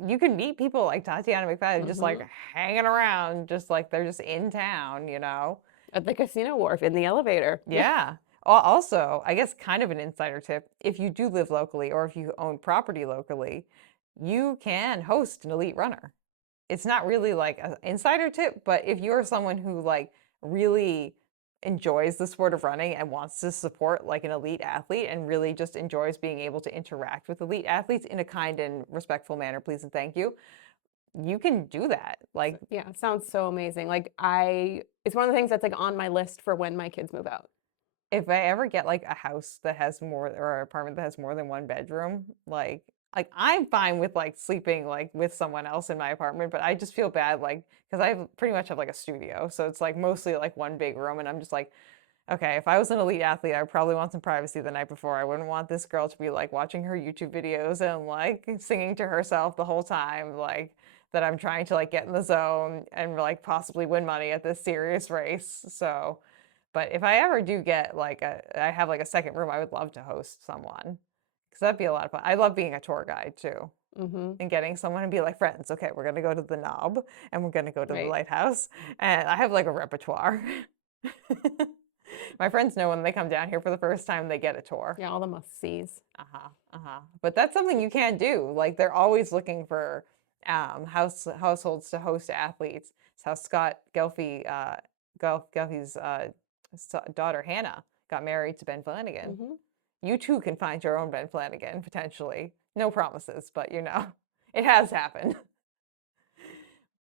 you can meet people like Tatiana McFadden just like hanging around, just like they're just in town, you know? At the casino wharf in the elevator. Yeah. Also, I guess kind of an insider tip, if you do live locally or if you own property locally, you can host an elite runner. It's not really like an insider tip, but if you're someone who like really enjoys the sport of running and wants to support like an elite athlete and really just enjoys being able to interact with elite athletes in a kind and respectful manner, please and thank you, you can do that. Like, yeah, it sounds so amazing. Like it's one of the things that's like on my list for when my kids move out. if I ever get like a house that has more or an apartment that has more than 1 bedroom, like I'm fine with like sleeping like with someone else in my apartment, but I just feel bad like because I pretty much have like a studio, so it's like mostly like one big room, and I'm just like, okay, if I was an elite athlete, I would probably want some privacy the night before. I wouldn't want this girl to be like watching her YouTube videos and like singing to herself the whole time, like that I'm trying to like get in the zone and like possibly win money at this serious race. So, but if I ever do get like I have like a second room, I would love to host someone because that'd be a lot of fun. I love being a tour guide too. And getting someone to be like, friends, okay, we're gonna go to the Knob and we're gonna go to the lighthouse, and I have like a repertoire. My friends know when they come down here for the first time, they get a tour. Yeah, all the must-sees. But that's something you can't do. Like they're always looking for households to host athletes. It's how Scott Gelfie's daughter Hannah got married to Ben Flanagan. You too can find your own Ben Flanagan potentially. No promises, but you know, it has happened.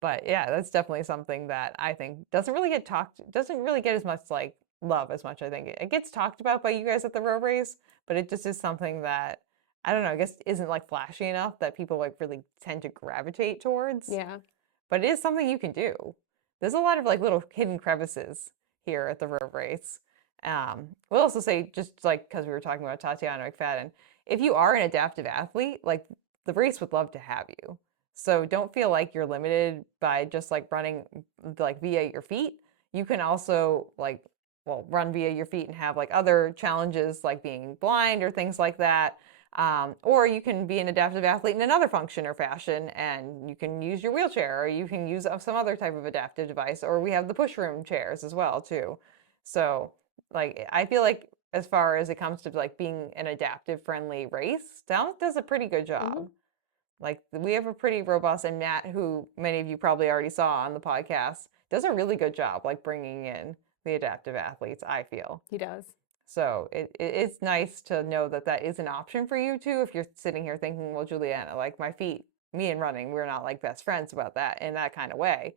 But yeah, that's definitely something that I think doesn't really get as much like love as much. I think it gets talked about by you guys at the road race, but it just is something that I don't know, I guess isn't like flashy enough that people like really tend to gravitate towards. Yeah. But it is something you can do. There's a lot of like little hidden crevices here at the road race. We'll also say, just like because we were talking about Tatiana McFadden, if you are an adaptive athlete, like the race would love to have you. So don't feel like you're limited by just like running like via your feet. You can also like, well, run via your feet and have like other challenges like being blind or things like that. Or you can be an adaptive athlete in another function or fashion, and you can use your wheelchair, or you can use some other type of adaptive device, or we have the push room chairs as well too. So like I feel like as far as it comes to like being an adaptive friendly race, Falmouth does a pretty good job. Like we have a pretty robust, and Matt, who many of you probably already saw on the podcast, does a really good job like bringing in the adaptive athletes, I feel. He does. So it's nice to know that that is an option for you too. If you're sitting here thinking, well, Juliana, like my feet, me and running, we're not like best friends about that in that kind of way.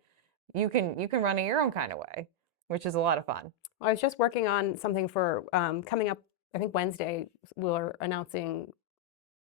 You can run in your own kind of way, which is a lot of fun. I was just working on something for coming up, I think Wednesday, we're announcing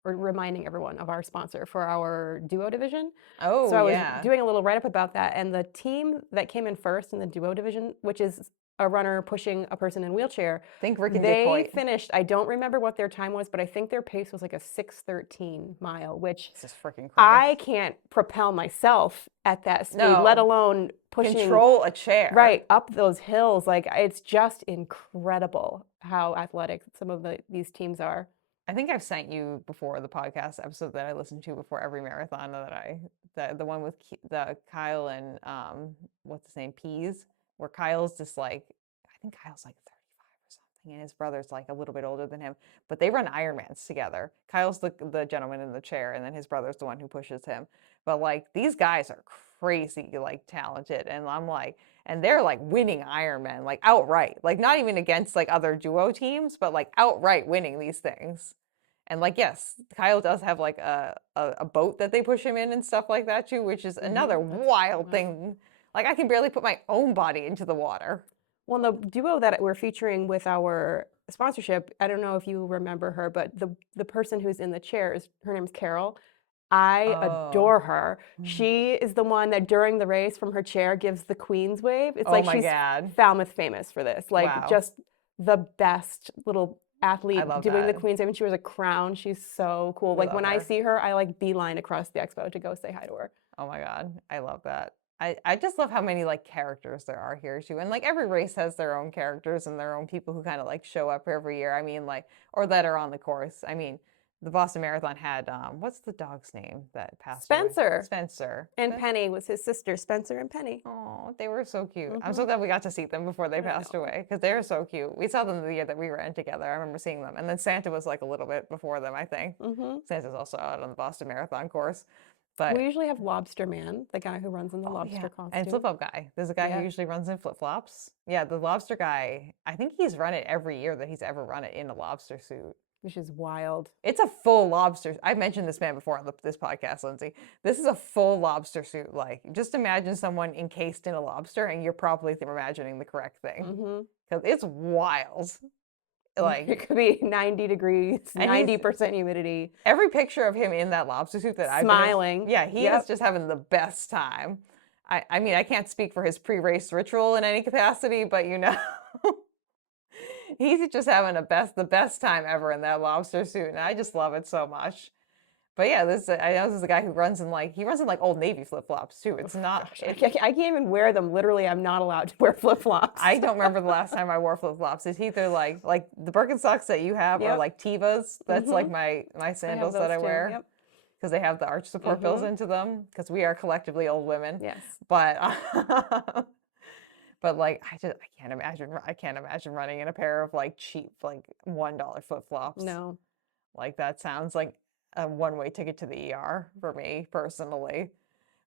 or reminding everyone of our sponsor for our duo division. Oh, so I was yeah. doing a little write-up about that, and the team that came in first in the duo division, which is a runner pushing a person in a wheelchair. Think Rick and They Dick Hoyt. finished, I don't remember what their time was, but I think their pace was like a 6:13 mile, which This is freaking I Christ. can't propel myself at that speed, No. let alone pushing Control a chair. right up those hills. Like it's just incredible how athletic some of these teams are. I think I've sent you before the podcast episode that I listen to before every marathon the one with the Kyle and what's his name, Pease, where Kyle's just like, I think Kyle's like 35 or something, and his brother's like a little bit older than him, but they run Ironmans together. Kyle's the gentleman in the chair, and then his brother's the one who pushes him. But like these guys are crazy like talented, and I'm like, and they're like winning Ironman like outright, like not even against like other duo teams, but like outright winning these things. And like, yes, Kyle does have like a boat that they push him in and stuff like that too, which is another wild thing. Like I can barely put my own body into the water. Well, the duo that we're featuring with our sponsorship, I don't know if you remember her, but the person who's in the chair her name's Carol. I adore her. She is the one that during the race from her chair gives the Queen's wave. It's like she's Falmouth famous for this. Like just the best little athlete doing the Queen's wave, and she wears a crown. She's so cool. Like when I see her, I like beeline across the expo to go say hi to her. Oh my God, I love that. I just love how many like characters there are here too. And like every race has their own characters and their own people who kind of like show up every year. I mean, like, or that are on the course. I mean, the Boston Marathon had what's the dog's name that passed away? Spencer. And Penny was his sister, Spencer and Penny. Oh, they were so cute. I'm so glad we got to see them before they passed away, because they were so cute. We saw them the year that we ran together. I remember seeing them. And then Santa was like a little bit before them, I think. Santa's also out on the Boston Marathon course. But we usually have Lobster Man, the guy who runs in the lobster costume. And Flip-Flop Guy. There's a guy who usually runs in flip-flops. Yeah, the lobster guy, I think he's run it every year that he's ever run it in a lobster suit. Which is wild. It's a full lobster. I've mentioned this man before on this podcast, Lindsay. This is a full lobster suit. Like, just imagine someone encased in a lobster, and you're probably imagining the correct thing. Because it's wild. Like it could be 90 degrees, 90% humidity. Every picture of him in that lobster suit that I've smiling. He is just having the best time. I mean, I can't speak for his pre-race ritual in any capacity, but you know. He's just having the best time ever in that lobster suit, and I just love it so much. But yeah, I know this is a guy who runs in like Old Navy flip-flops too. It's not. I can't even wear them. Literally, I'm not allowed to wear flip-flops. I don't remember the last time I wore flip-flops. It's either like the Birkenstocks that you have or like Tevas. That's like my sandals that I wear. Because they have the arch support built into them. Because we are collectively old women. Yes. But like I can't imagine running in a pair of like cheap like $1 flip-flops. No. Like that sounds like a one-way ticket to the ER for me personally.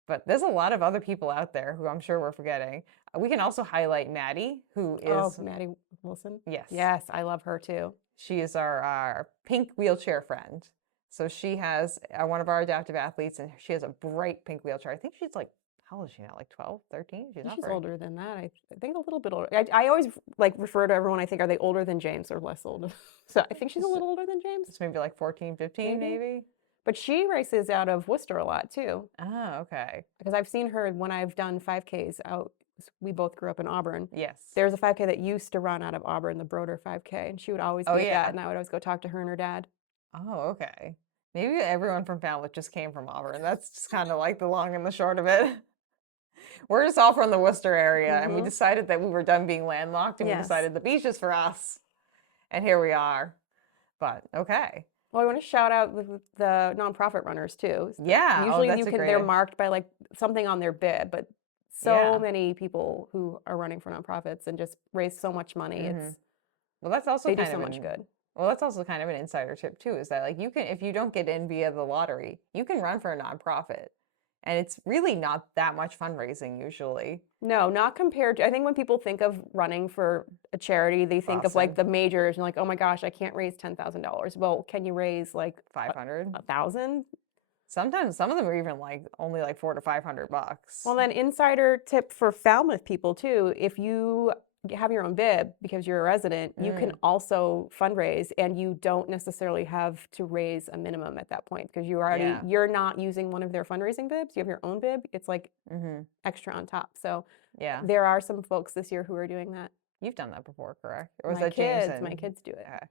But there's a lot of other people out there who I'm sure we're forgetting. We can also highlight Maddie, who is Maddie Wilson. Yes. Yes, I love her too. She is our pink wheelchair friend. So she has one of our adaptive athletes, and she has a bright pink wheelchair. I think she's like, how old is she now? Like 12, 13? She's older than that. I think a little bit older. I always like refer to everyone. I think, are they older than James or less older? So I think she's a little older than James. It's maybe like 14, 15 maybe. But she races out of Worcester a lot too. Oh, okay. Because I've seen her when I've done 5Ks out. We both grew up in Auburn. Yes. There's a 5K that used to run out of Auburn, the Broder 5K, and she would always be at that, and I would always go talk to her and her dad. Oh, okay. Maybe everyone from Falmouth just came from Auburn. That's just kind of like the long and the short of it. We're just all from the Worcester area, and we decided that we were done being landlocked, and we decided the beach is for us. And here we are. But, okay. Well, I want to shout out the nonprofit runners, too. Yeah. Usually they're marked by like something on their bib, but so many people who are running for nonprofits and just raise so much money. Well, that's also they do so much good. Well, that's also kind of an insider tip too, is that like you can, if you don't get in via the lottery, you can run for a nonprofit. And it's really not that much fundraising usually. No, not compared to, I think when people think of running for a charity, they think of like the majors and like, oh my gosh, I can't raise $10,000. Well, can you raise like 500? 1,000? Sometimes some of them are even like only like $400 to $500. Well, then insider tip for Falmouth people too, if you have your own bib because you're a resident, you can also fundraise, and you don't necessarily have to raise a minimum at that point because you're not using one of their fundraising bibs. You have your own bib. It's like extra on top. So there are some folks this year who are doing that. You've done that before, correct? Or was that My Jameson? kids do it. Okay.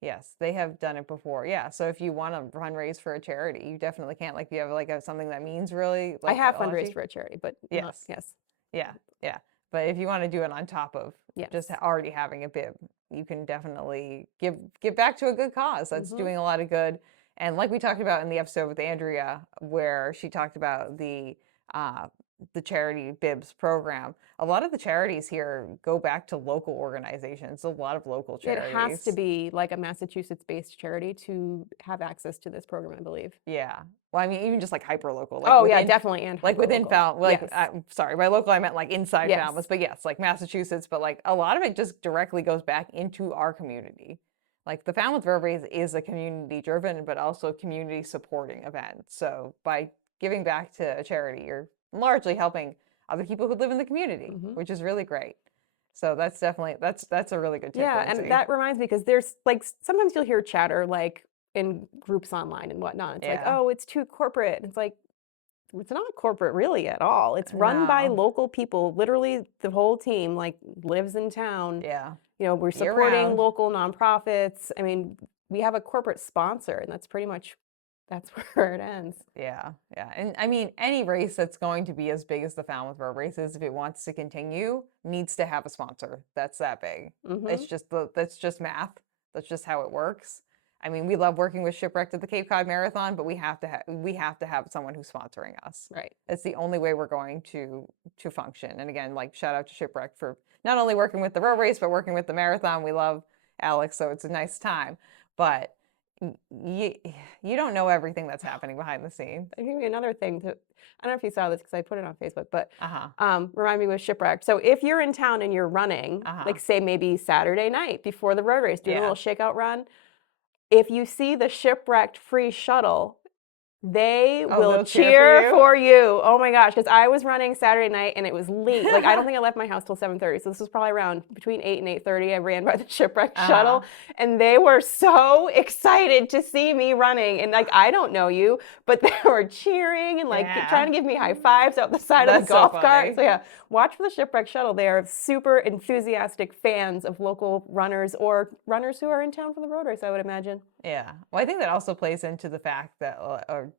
Yes, they have done it before. Yeah. So if you want to fundraise for a charity, you definitely can't. Like, if you have like something that means really I like have a lot to fundraised you. for a charity, but not, Yes. yes, Yeah. Yeah. But if you want to do it on top of just yes. already having a bib, you can definitely give back to a good cause that's Mhm. doing a lot of good. And like we talked about in the episode with Andrea, where she talked about uh, the charity bibs program, a lot of the charities here go back to local organizations, a lot of local It has to charities. be like a Massachusetts-based charity to have access to this program, I believe. Yeah. Well, I mean, even just like hyper local, Oh, yeah, definitely, and like within hyperlocal. Falmouth, like Yes. sorry, by local I meant like inside Yes. Falmouth, but yes, like Massachusetts, but like a lot of it just directly goes back into our community. Like the Falmouth Road Race is a community driven, but also community supporting event. So by giving back to a charity, you're largely helping other people who live in the community, Mhm. which is really great. So that's definitely that's a really good tip, Yeah, and Lindsay. that reminds me because there's like sometimes you'll hear chatter like in groups online and whatnot. It's like, Yeah. oh, it's too corporate. And it's like, it's not corporate really at all. It's run by No. local people. Literally, the whole team like lives in town. Yeah. You know, we're Year supporting round. local nonprofits. I mean, we have a corporate sponsor, and that's pretty much that's where it ends. Yeah, yeah. And I mean, any race that's going to be as big as the Falmouth Road Race is, if it wants to continue, needs to have a sponsor that's that big. Hmm. That's just math. That's just how it works. I mean, we love working with Shipwrecked at the Cape Cod Marathon, but we have to have someone who's sponsoring us. Right. It's the only way we're going to function. And again, like shout out to Shipwrecked for not only working with the road race, but working with the marathon. We love Alex, so it's a nice time. But you you don't know everything that's happening behind the scenes. I think another thing to, I don't know if you saw this because I put it on Facebook, but Uh-huh. remind me with Shipwrecked. So if you're in town and you're running, Uh-huh. like say maybe Saturday night before the road race, doing a Yeah. little shakeout run, if you see the Shipwrecked free shuttle, they Oh, will they'll cheer cheer for you. Oh my gosh, because I was running Saturday night and it was late. Like I don't think I left my house till 7:30. So this was probably around between 8 and 8:30. I ran by the Shipwrecked shuttle and they were so excited to see me running. And like I don't know you, but they were cheering and like Yeah. trying to give me high fives out the side of the That's so golf funny. cart. So yeah, watch for the Shipwrecked shuttle. They are super enthusiastic fans of local runners or runners who are in town for the road race, I would imagine. Yeah. Well, I think that also plays into the fact that, or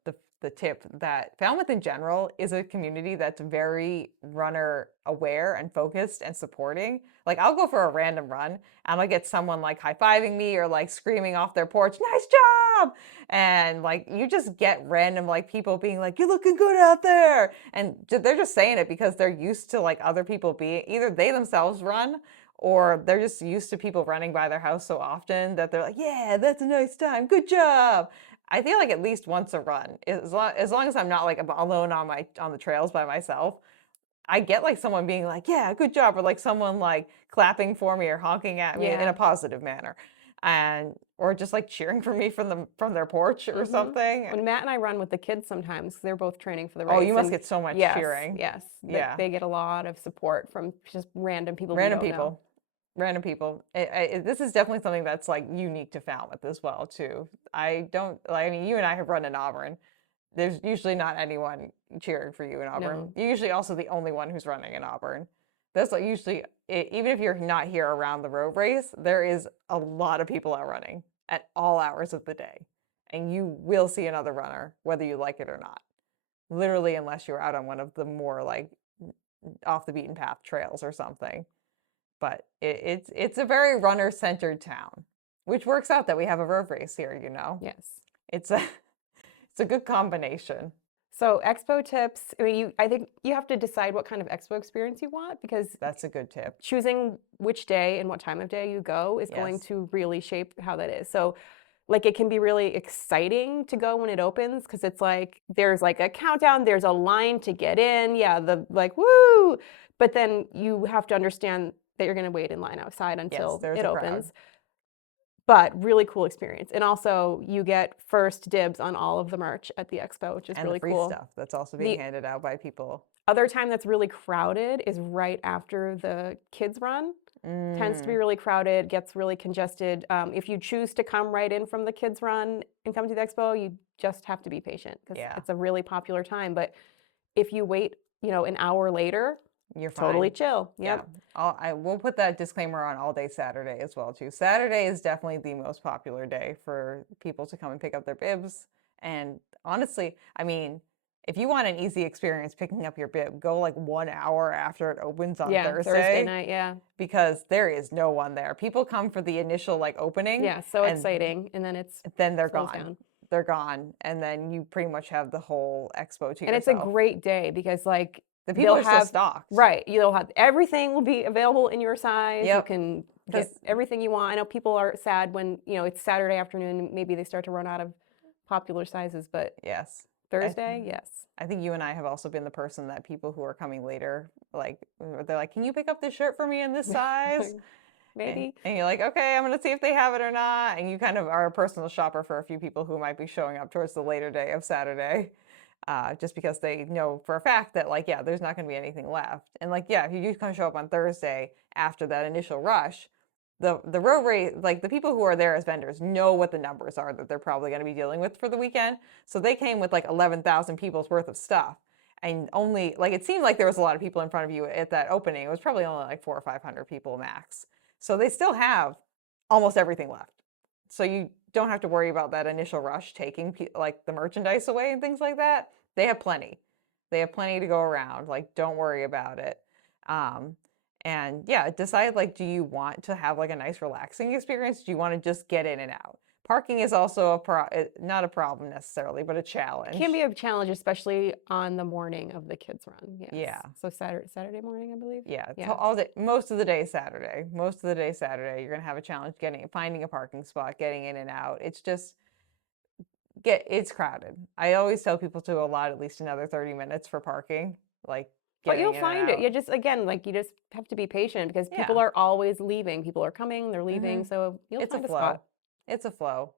the tip that Falmouth in general is a community that's very runner aware and focused and supporting. Like I'll go for a random run and I'll get someone like high-fiving me or like screaming off their porch, "Nice job!" And like you just get random like people being like, "You're looking good out there." And they're just saying it because they're used to like other people being either they themselves run or they're just used to people running by their house so often that they're like, yeah, that's a nice time. Good job. I feel like at least once a run, as long as I'm not like alone on the trails by myself, I get like someone being like, yeah, good job, or like someone like clapping for me or honking at me in Yeah. a positive manner. And or just like cheering for me from their porch or something. When Matt and I run with the kids sometimes, they're both training for the race. Oh, you must and get so much yes, cheering. yes, Yeah. they get a lot of support from just random people we Random don't know. people. Random people. This is definitely something that's like unique to Falmouth as well too. I don't like. I mean, you and I have run in Auburn. There's usually not anyone cheering for you in Auburn. No. You're usually also the only one who's running in Auburn. That's like usually even if you're not here around the road race, there is a lot of people out running at all hours of the day, and you will see another runner whether you like it or not. Literally, unless you're out on one of the more like off the beaten path trails or something. But it's a very runner-centered town, which works out that we have a road race here, you know? Yes. It's a it's a good combination. So expo tips. I mean, I think you have to decide what kind of expo experience you want because That's a good tip. choosing which day and what time of day you go is going Yes. to really shape how that is. So like it can be really exciting to go when it opens because it's like there's like a countdown, there's a line to get in. Yeah, the like woo. But then you have to understand that you're going to wait in line outside until there's it a crowd. opens. But really cool experience. And also you get first dibs on all of the merch at the expo, which is And really the free cool. stuff that's also being handed out by people. Other time that's really crowded is right after the kids run. Tends to be really crowded, gets really congested. If you choose to come right in from the kids run and come to the expo, you just have to be patient because Yeah. it's a really popular time. But if you wait, an hour later, you're fine. Totally chill. Yep. Yeah. I will put that disclaimer on all day Saturday as well too. Saturday is definitely the most popular day for people to come and pick up their bibs. And honestly, I mean, if you want an easy experience picking up your bib, go like 1 hour after it opens on Yeah, Thursday. Thursday night, yeah. Because there is no one there. People come for the initial like opening. Yeah, so and exciting. And then they're slows gone. down. They're gone. And then you pretty much have the whole expo to And it's a yourself. great day because like The people they'll are still have stocked. right. You'll have everything will be available in your size. You Yep. can get everything you want. I know people are sad when, it's Saturday afternoon, maybe they start to run out of popular sizes, but Yes. Thursday, yes. I think you and I have also been the person that people who are coming later, like, they're like, can you pick up this shirt for me in this size? Maybe. And you're like, okay, I'm going to see if they have it or not. And you kind of are a personal shopper for a few people who might be showing up towards the later day of Saturday, just because they know for a fact that, like, yeah, there's not going to be anything left. And, like, yeah, if you do kind of show up on Thursday after that initial rush, the road race, like the people who are there as vendors know what the numbers are that they're probably going to be dealing with for the weekend. So they came with like 11,000 people's worth of stuff. And only, like, it seemed like there was a lot of people in front of you at that opening. It was probably only like 400 or 500 people max. So they still have almost everything left. So you don't have to worry about that initial rush taking like the merchandise away and things like that. They have plenty. They have plenty to go around. Like, don't worry about it. And yeah, decide, like, do you want to have like a nice relaxing experience? Do you want to just get in and out? Parking is also not a problem necessarily, but a challenge. Can be a challenge, especially on the morning of the kids' run. Yes. Yeah. So Saturday morning, I believe. Yeah. All day, most of the day Saturday. Most of the day Saturday, you're gonna have a challenge finding a parking spot, getting in and out. It's just it's crowded. I always tell people to allot at least another 30 minutes for parking. Like, but you'll in find and it. out. You just, again, like, you just have to be patient because people are always leaving. People are coming, they're leaving. So you'll find a spot. It's a flow.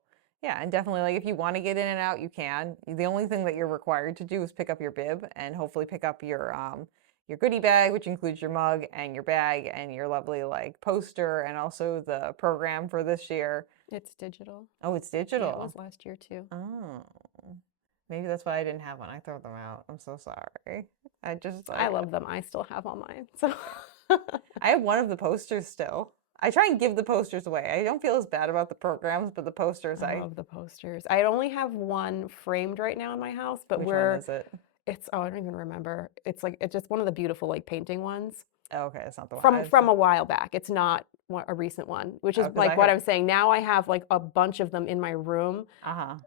Yeah, and definitely, like, if you want to get in and out, you can. The only thing that you're required to do is pick up your bib and hopefully pick up your goodie bag, which includes your mug and your bag and your lovely, like, poster and also the program for this year. It's digital. Oh, it's digital. Yeah, it was last year too. Oh. Maybe that's why I didn't have one. I throw them out. I'm so sorry. I love them. I still have all mine. So I have one of the posters still. I try and give the posters away. I don't feel as bad about the programs, but the posters, I love the posters. I only have one framed right now in my house, but Which one is it? It's, I don't even remember. It's just one of the beautiful, like, painting ones. Oh, okay, it's not the one. From a while back. It's not a recent one, which is like what I'm saying. Now I have like a bunch of them in my room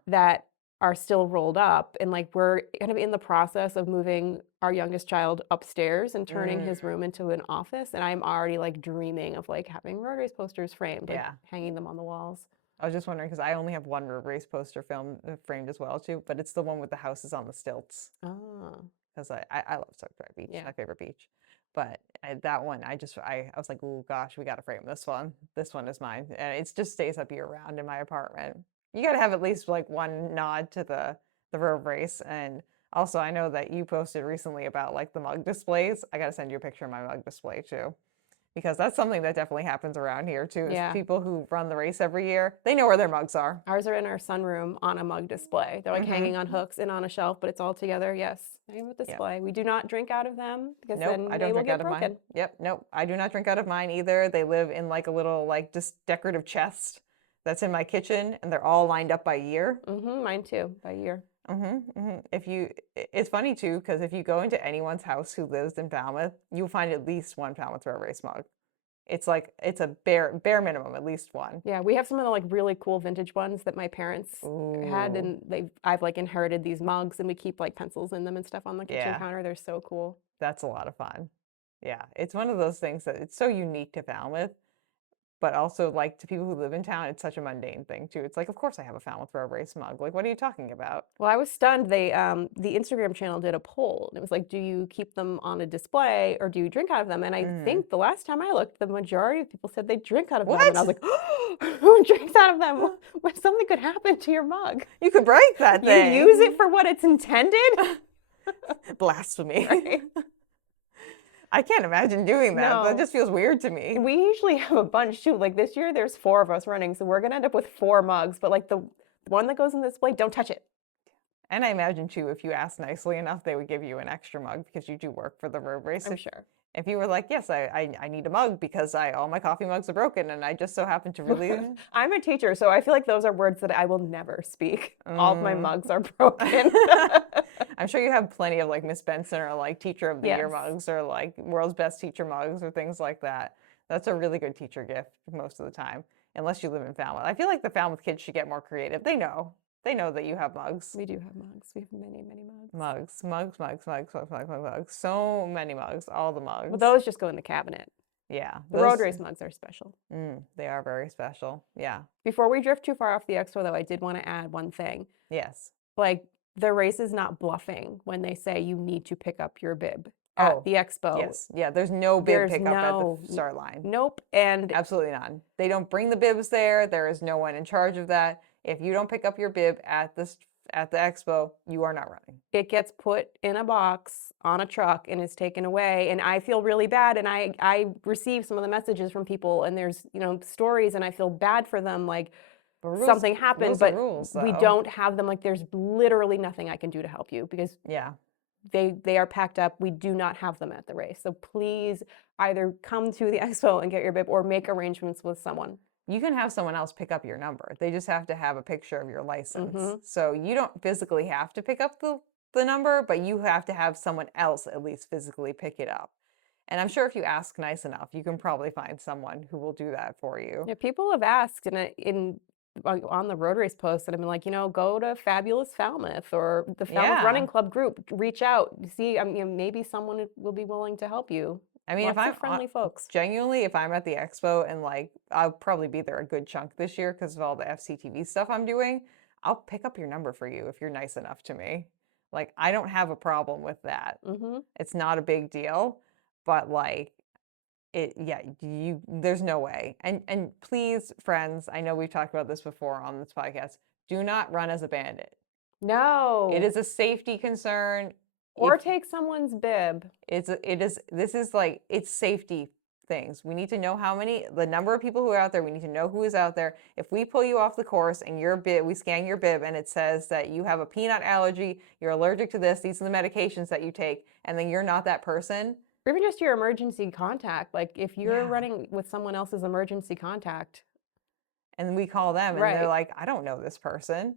that are still rolled up, and like we're kind of in the process of moving our youngest child upstairs and turning his room into an office, and I'm already like dreaming of like having road race posters framed, like hanging them on the walls. I was just wondering because I only have one road race poster framed as well too, but it's the one with the houses on the stilts. Oh, because I love Surfside Beach, my favorite beach. But that one, I was like, oh gosh, we got to frame this one. This one is mine, and it just stays up year round in my apartment. You got to have at least like one nod to the road race. And also, I know that you posted recently about like the mug displays. I got to send you a picture of my mug display too, because that's something that definitely happens around here too. Is people who run the race every year, they know where their mugs are. Ours are in our sunroom on a mug display. They're like hanging on hooks and on a shelf, but it's all together. Yes, hanging with display. Yep. We do not drink out of them because then I don't they will drink get out broken. of mine. Yep, nope, I do not drink out of mine either. They live in like a little like just decorative chest that's in my kitchen, and they're all lined up by year. Mine too, by year. It's funny too because if you go into anyone's house who lives in Falmouth, you'll find at least one Falmouth Road Race mug. It's like it's a bare minimum, at least one. Yeah, we have some of the like really cool vintage ones that my parents had, and I've like inherited these mugs, and we keep like pencils in them and stuff on the kitchen counter. They're so cool. That's a lot of fun. Yeah, it's one of those things that it's so unique to Falmouth, but also like to people who live in town, it's such a mundane thing too. It's like, of course I have a Falmouth Road Race mug. Like, what are you talking about? Well, I was stunned. They the Instagram channel did a poll, and it was like, do you keep them on a display or do you drink out of them? And I think the last time I looked, the majority of people said they drink out of them. And I was like, who drinks out of them? What, something could happen to your mug. You could break that thing. You use it for what it's intended? Blasphemy. Right? I can't imagine doing that. No. That just feels weird to me. We usually have a bunch too. Like this year, there's 4 of us running, so we're gonna end up with 4 mugs. But like the one that goes in the display, don't touch it. And I imagine too, if you ask nicely enough, they would give you an extra mug because you do work for the road race. I'm sure. If you were like, yes, I need a mug because all my coffee mugs are broken and I just so happen to really. I'm a teacher, so I feel like those are words that I will never speak. All of my Mm. mugs are broken. I'm sure you have plenty of like Miss Benson or like Teacher of the Year Yes. mugs or like World's Best Teacher mugs or things like that. That's a really good teacher gift most of the time, unless you live in Falmouth. I feel like the Falmouth kids should get more creative. They know. They know that you have mugs. We do have mugs. We have many, many mugs. Mugs. So many mugs. All the mugs. Well, those just go in the cabinet. Yeah. The road race mugs are special. They are very special. Yeah. Before we drift too far off the expo, though, I did want to add one thing. Yes. Like, the race is not bluffing when they say you need to pick up your bib at the expo. Yes. Yeah. There's no bib pickup at the start line. Nope. And absolutely none. They don't bring the bibs there. There is no one in charge of that. If you don't pick up your bib at the expo, you are not running. It gets put in a box on a truck and is taken away. And I feel really bad. And I receive some of the messages from people, and there's, stories, and I feel bad for them. Like, something happened, but we don't have them. Like, there's literally nothing I can do to help you because they are packed up. We do not have them at the race. So please either come to the expo and get your bib or make arrangements with someone. You can have someone else pick up your number. They just have to have a picture of your license. So you don't physically have to pick up the number, but you have to have someone else at least physically pick it up. And I'm sure if you ask nice enough, you can probably find someone who will do that for you. Yeah, people have asked on the road race post, and I've been like, go to Fabulous Falmouth or the Falmouth Running Club group, reach out, see, maybe someone will be willing to help you. I mean, if I'm friendly folks. Genuinely, if I'm at the expo and like, I'll probably be there a good chunk this year because of all the FCTV stuff I'm doing, I'll pick up your number for you if you're nice enough to me. Like, I don't have a problem with that. It's not a big deal, but like, there's no way. And please, friends, I know we've talked about this before on this podcast, do not run as a bandit. No. It is a safety concern. Or take someone's bib. It's safety things. We need to know the number of people who are out there. We need to know who is out there. If we pull you off the course and we scan your bib and it says that you have a peanut allergy, you're allergic to this, these are the medications that you take, and then you're not that person. Or even just your emergency contact. Like, if you're running with someone else's emergency contact. And we call them and they're like, I don't know this person.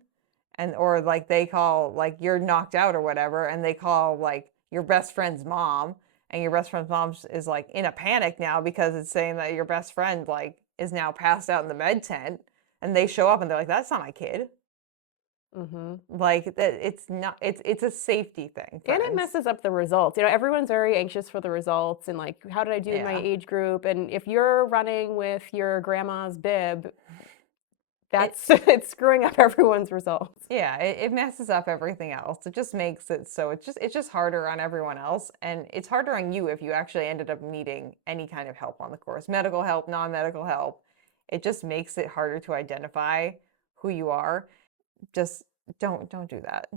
Or like they call, like, you're knocked out or whatever, and they call like your best friend's mom, and your best friend's mom is like in a panic now because it's saying that your best friend like is now passed out in the med tent, and they show up and they're like, that's not my kid. Like, that it's a safety thing, friends. And it messes up the results. Everyone's very anxious for the results and like, how did I do in my age group? And if you're running with your grandma's bib, it's screwing up everyone's results. Yeah, it messes up everything else. It just makes it so it's just harder on everyone else, and it's harder on you if you actually ended up needing any kind of help on the course, medical help, non-medical help. It just makes it harder to identify who you are. Just don't do that.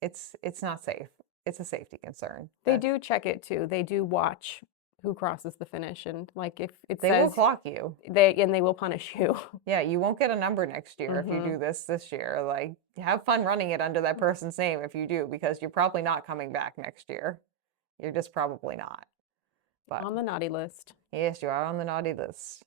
It's not safe. It's a safety concern. They do check it too. They do watch who crosses the finish, and like if it they says will clock you, they will punish you. Yeah, you won't get a number next year if you do this year. Like, have fun running it under that person's name if you do, because you're probably not coming back next year. You're just probably not. But on the naughty list. Yes, you are on the naughty list.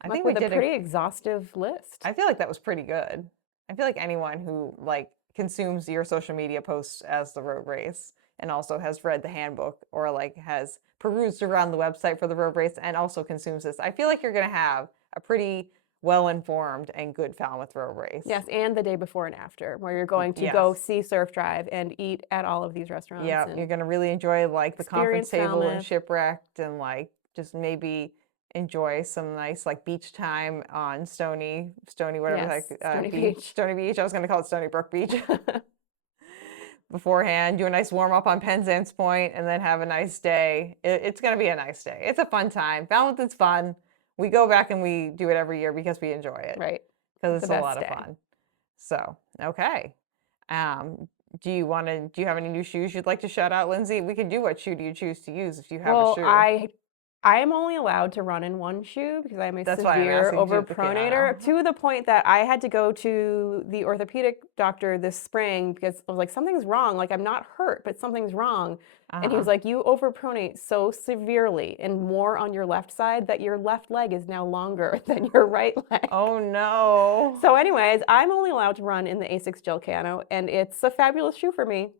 I think we did a pretty exhaustive list. I feel like that was pretty good. I feel like anyone who like consumes your social media posts as the road race and also has read the handbook or like has perused around the website for the road race and also consumes this, I feel like you're going to have a pretty well-informed and good Falmouth road race. Yes, and the day before and after, where you're going to go see Surf Drive and eat at all of these restaurants. Yeah, you're going to really enjoy like the conference table and Shipwrecked, and like just maybe enjoy some nice like beach time on Stony, whatever, Stony Beach. Stony Beach. I was going to call it Stony Brook Beach. Beforehand, do a nice warm up on Penzance Point, and then have a nice day. It's going to be a nice day. It's a fun time. Falmouth is fun. We go back and we do it every year because we enjoy it. Right. Because it's a lot of fun. So, okay. Do you have any new shoes you'd like to shout out, Lindsay? We can do what shoe do you choose to use if you have a shoe. I I am only allowed to run in one shoe because I'm a That's why I'm severe asking duplicate overpronator, auto. to the point that I had to go to the orthopedic doctor this spring because I was like, something's wrong. Like, I'm not hurt, but something's wrong. And he was like, you overpronate so severely and more on your left side that your left leg is now longer than your right leg. Oh no. So anyways, I'm only allowed to run in the Asics Gel Cano, and it's a fabulous shoe for me.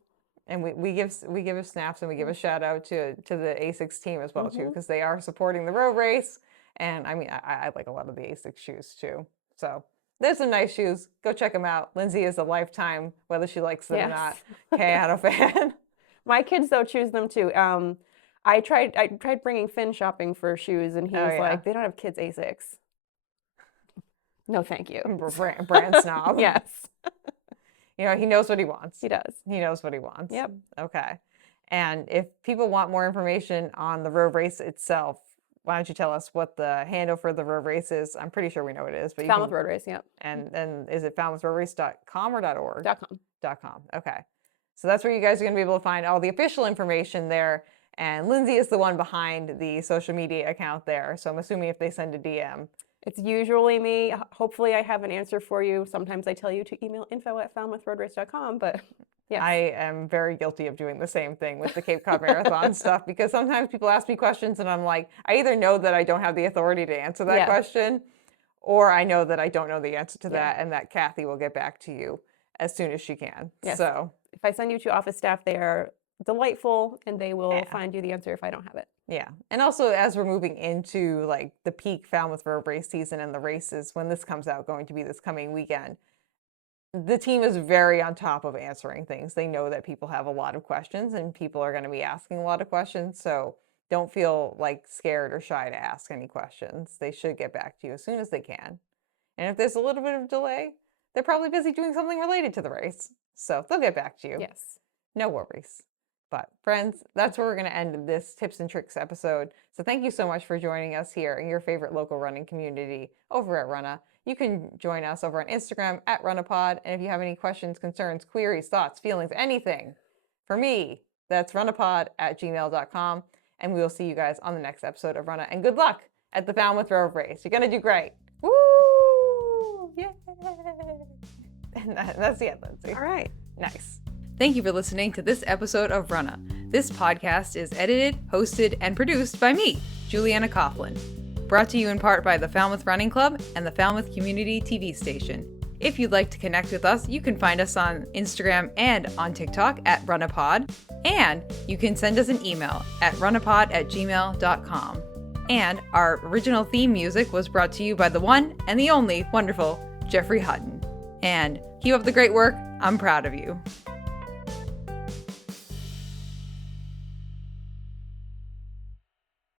And we give a snaps and we give a shout out to the Asics team as well too, because they are supporting the road race. And I mean, I like a lot of the Asics shoes too. So there's some nice shoes. Go check them out. Lindsey is a lifetime, whether she likes them or not, Kayano fan. My kids though choose them too. I tried bringing Finn shopping for shoes, and he was like, they don't have kids Asics. No, thank you. Brand snob. Yes. You know, he knows what he wants. He does. He knows what he wants. Yep. Okay. And if people want more information on the road race itself, why don't you tell us what the handle for the road race is? I'm pretty sure we know what it is. But Falmouth Road Race, yep. And is it falmouthroadrace.com or .org? .com. .com. Okay. So that's where you guys are going to be able to find all the official information there. And Lindsey is the one behind the social media account there. So I'm assuming if they send a DM, it's usually me. Hopefully I have an answer for you. Sometimes I tell you to email info@falmouthroadrace.com, but yes. I am very guilty of doing the same thing with the Cape Cod Marathon stuff, because sometimes people ask me questions and I'm like, I either know that I don't have the authority to answer that question, or I know that I don't know the answer to that, and that Kathy will get back to you as soon as she can. Yes. So if I send you to office staff, they are delightful and they will find you the answer if I don't have it. Yeah. And also, as we're moving into like the peak Falmouth Road Race season and the races, when this comes out, going to be this coming weekend, the team is very on top of answering things. They know that people have a lot of questions and people are going to be asking a lot of questions. So don't feel like scared or shy to ask any questions. They should get back to you as soon as they can. And if there's a little bit of delay, they're probably busy doing something related to the race. So they'll get back to you. Yes. No worries. But friends, that's where we're going to end this tips and tricks episode. So thank you so much for joining us here in your favorite local running community over at Runnah. You can join us over on Instagram at RunnahPod. And if you have any questions, concerns, queries, thoughts, feelings, anything, for me, that's runnahpod@gmail.com. And we will see you guys on the next episode of Runnah. And good luck at the Falmouth Road Race. You're going to do great. Woo! Yay! And that's the end, Lindsey. All right. Nice. Thank you for listening to this episode of Runnah. This podcast is edited, hosted, and produced by me, Juliana Coughlin. Brought to you in part by the Falmouth Running Club and the Falmouth Community TV station. If you'd like to connect with us, you can find us on Instagram and on TikTok at RunnahPod. And you can send us an email at runnahpod@gmail.com. And our original theme music was brought to you by the one and the only wonderful Jeffrey Hutton. And keep up the great work. I'm proud of you.